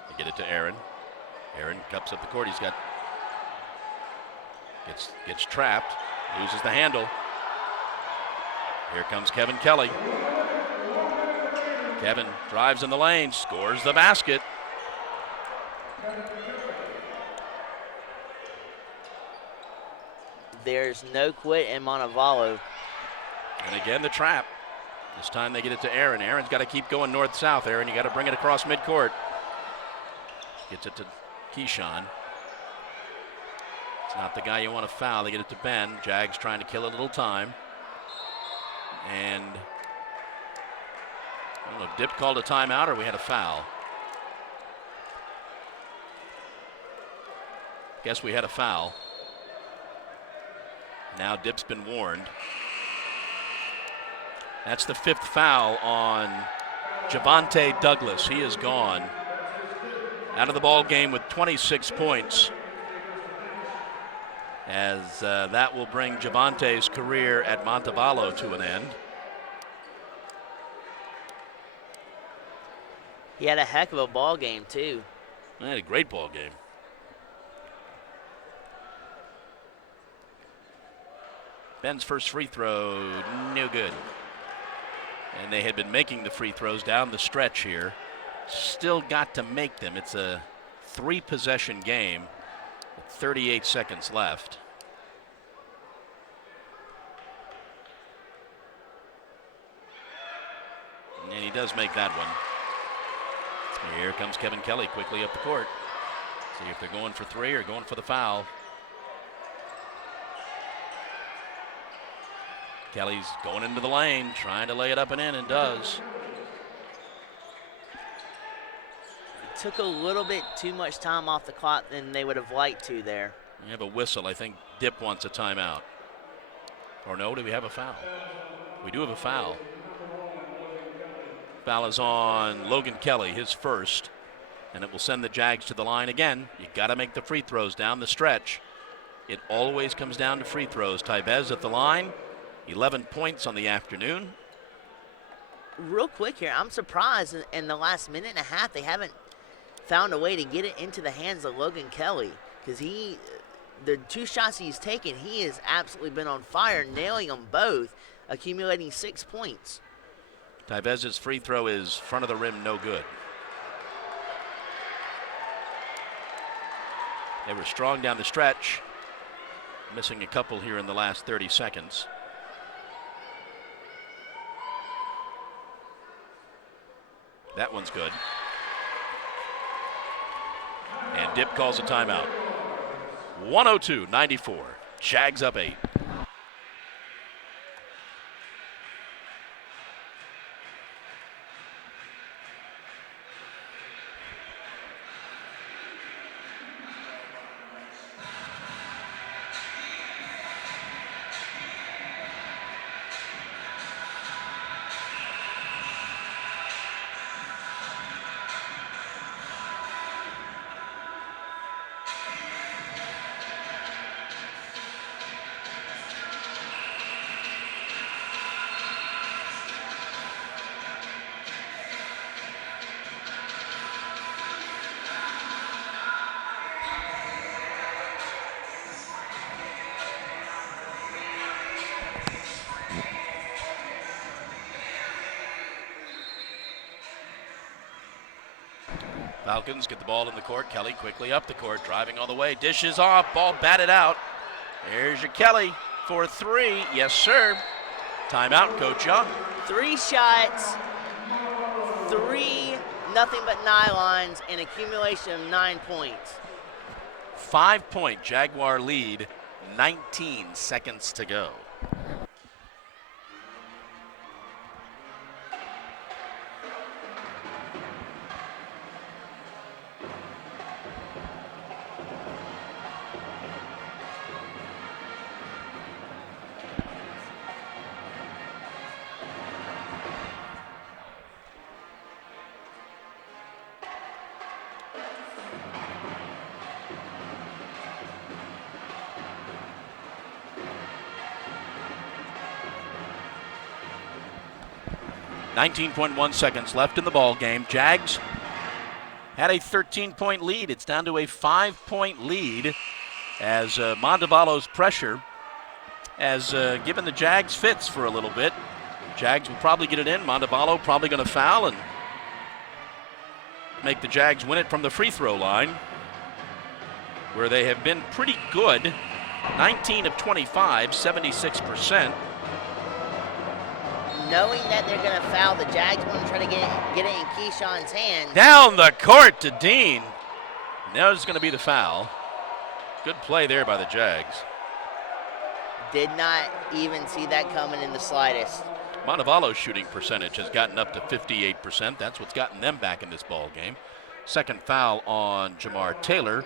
They get it to Aaron. Aaron cups up the court. He's got, gets trapped, loses the handle. Here comes Kevin Kelly. Kevin drives in the lane, scores the basket. There's no quit in Montevallo. And again, the trap. This time they get it to Aaron. Aaron's got to keep going north-south. Aaron, you got to bring it across midcourt. Gets it to Keyshawn. It's not the guy you want to foul. They get it to Ben. Jags trying to kill a little time. And I don't know if Dip called a timeout or we had a foul. Guess we had a foul. Now Dip's been warned. That's the 5th foul on Javante Douglas. He is gone. Out of the ball game with 26 points. As that will bring Javante's career at Montevallo to an end. He had a heck of a ball game, too. He had a great ball game. Ben's first free throw, no good. And they had been making the free throws down the stretch here. Still got to make them. It's a 3-possession game with 38 seconds left. And he does make that one. Here comes Kevin Kelly quickly up the court. See if they're going for three or going for the foul. Kelly's going into the lane, trying to lay it up and in, and does. Took a little bit too much time off the clock than they would have liked to there. We have a whistle. I think Dip wants a timeout. Or no, do we have a foul? We do have a foul. Foul is on Logan Kelly, his first. And it will send the Jags to the line again. You got to make the free throws down the stretch. It always comes down to free throws. Tyvez at the line, 11 points on the afternoon. Real quick here, I'm surprised in the last minute and a half they haven't found a way to get it into the hands of Logan Kelly, because the two shots he's taken, he has absolutely been on fire, nailing them both, accumulating 6 points. Tyvez's free throw is front of the rim, no good. They were strong down the stretch, missing a couple here in the last 30 seconds. That one's good. And Dip calls a timeout. 102-94. Jags up 8. Falcons get the ball in the court. Kelly quickly up the court, driving all the way. Dishes off, ball batted out. There's your Kelly for three. Yes, sir. Timeout, Coach Young. 3 shots, 3 nothing but nylons, and accumulation of 9 points. 5-point Jaguar lead, 19 seconds to go. .1 seconds left in the ball game. Jags had a 13-point lead. It's down to a 5-point lead as Montevallo's pressure has given the Jags fits for a little bit. Jags will probably get it in. Montevallo probably going to foul and make the Jags win it from the free throw line, where they have been pretty good. 19 of 25, 76%. Knowing that they're going to foul, the Jags want to try to get it in Keyshawn's hand. Down the court to Dean. Now it's going to be the foul. Good play there by the Jags. Did not even see that coming in the slightest. Montevallo's shooting percentage has gotten up to 58%. That's what's gotten them back in this ball game. Second foul on Jamar Taylor.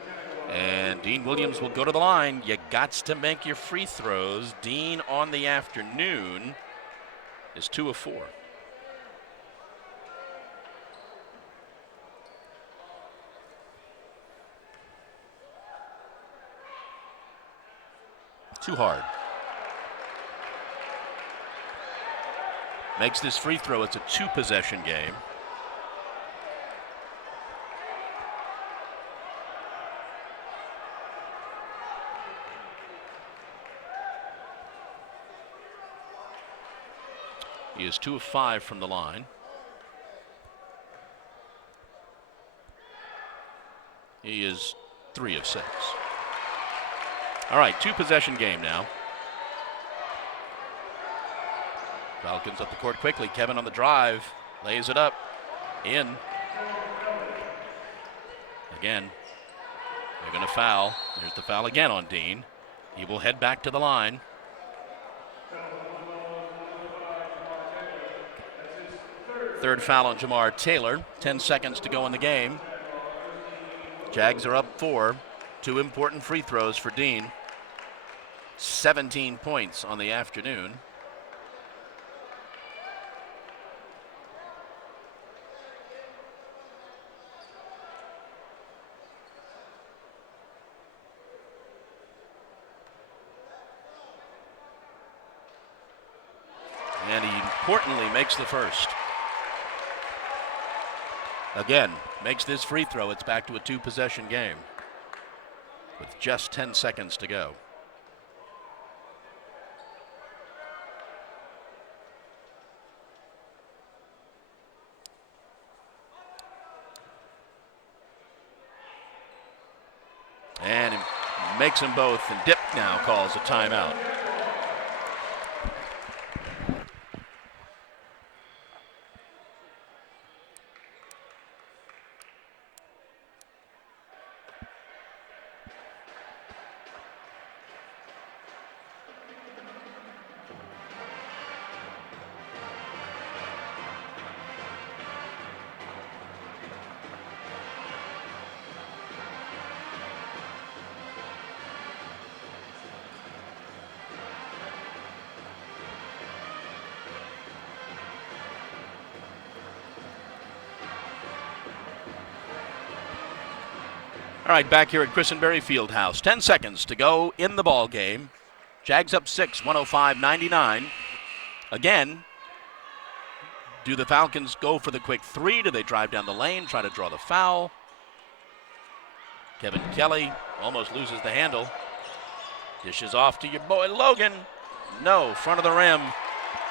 And Dean Williams will go to the line. You gots to make your free throws. Dean on the afternoon is 2 of 4. Too hard. Makes this free throw. It's a 2-possession game. He is 2 of 5 from the line. He is 3 of 6. All right, 2-possession game now. Falcons up the court quickly. Kevin on the drive, lays it up, in. Again, they're going to foul. There's the foul again on Dean. He will head back to the line. Third foul on Jamar Taylor. 10 seconds to go in the game. Jags are up 4. 2 important free throws for Dean. 17 points on the afternoon. And he importantly makes the first. Again, makes this free throw. It's back to a 2-possession game with just 10 seconds to go. And he makes them both, and Dip now calls a timeout. All right, back here at Christenberry Fieldhouse. 10 seconds to go in the ball game. Jags up 6, 105-99. Again, do the Falcons go for the quick 3? Do they drive down the lane, try to draw the foul? Kevin Kelly almost loses the handle. Dishes off to your boy Logan. No, front of the rim.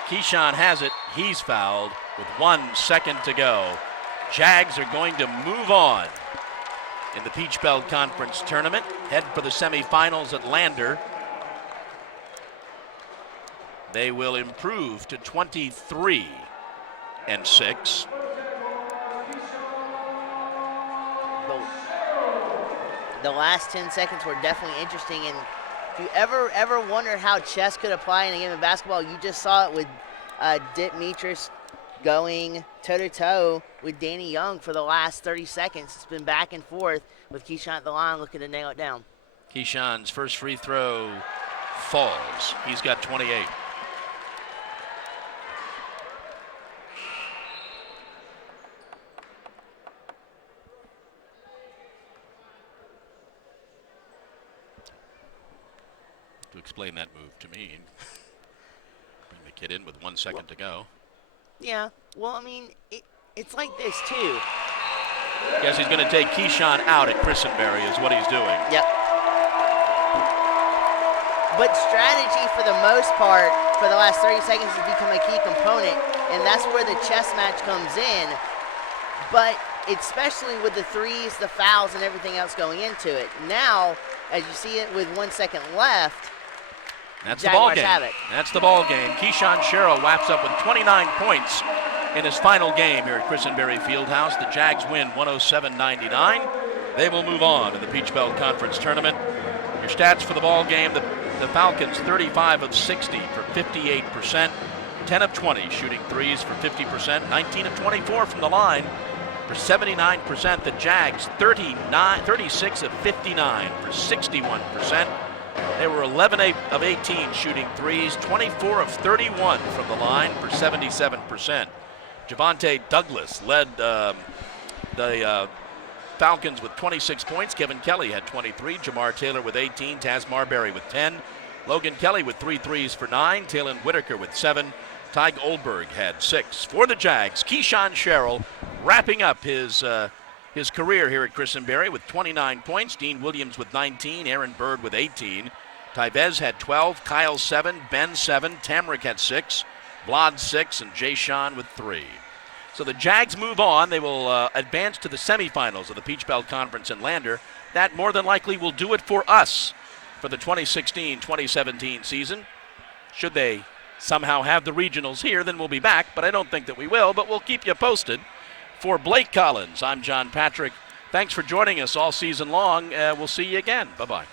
Keyshawn has it. He's fouled with 1 second to go. Jags are going to move on in the Peach Belt Conference Tournament. Head for the semifinals at Lander. They will improve to 23-6. The last 10 seconds were definitely interesting, and if you ever wondered how chess could apply in a game of basketball, you just saw it with Dimitris going toe-to-toe with Danny Young for the last 30 seconds. It's been back and forth with Keyshawn at the line looking to nail it down. Keyshawn's first free throw falls. He's got 28. To explain that move to me, bring the kid in with 1 second to go. Yeah, well, I mean, it's like this, too. Guess he's going to take Keyshawn out at Christenberry is what he's doing. Yep. But strategy, for the most part, for the last 30 seconds has become a key component, and that's where the chess match comes in. But especially with the threes, the fouls, and everything else going into it. Now, as you see it with 1 second left, that's the ball game. have it. That's the ball game. Keyshawn Sherrill wraps up with 29 points in his final game here at Christenberry Fieldhouse. The Jags win 107-99. They will move on to the Peach Belt Conference Tournament. Your stats for the ball game: the Falcons 35 of 60 for 58%, 10 of 20 shooting threes for 50%, 19 of 24 from the line for 79%. The Jags 36 of 59 for 61%. They were 11 of 18 shooting threes, 24 of 31 from the line for 77%. Javonte Douglas led the Falcons with 26 points. Kevin Kelly had 23. Jamar Taylor with 18. Taz Marbury with 10. Logan Kelly with 3 threes for 9. Taylor Whitaker with 7. Ty Goldberg had 6. For the Jags, Keyshawn Sherrill wrapping up his career here at Christenberry with 29 points. Dean Williams with 19. Aaron Bird with 18. Tyvez had 12. Kyle 7. Ben 7. Tamrick had 6. Vlad 6. And Jay Sean with 3. So the Jags move on. They will advance to the semifinals of the Peach Belt Conference in Lander. That more than likely will do it for us for the 2016-2017 season. Should they somehow have the regionals here, then we'll be back, but I don't think that we will, but we'll keep you posted. For Blake Collins, I'm John Patrick. Thanks for joining us all season long. We'll see you again. Bye-bye.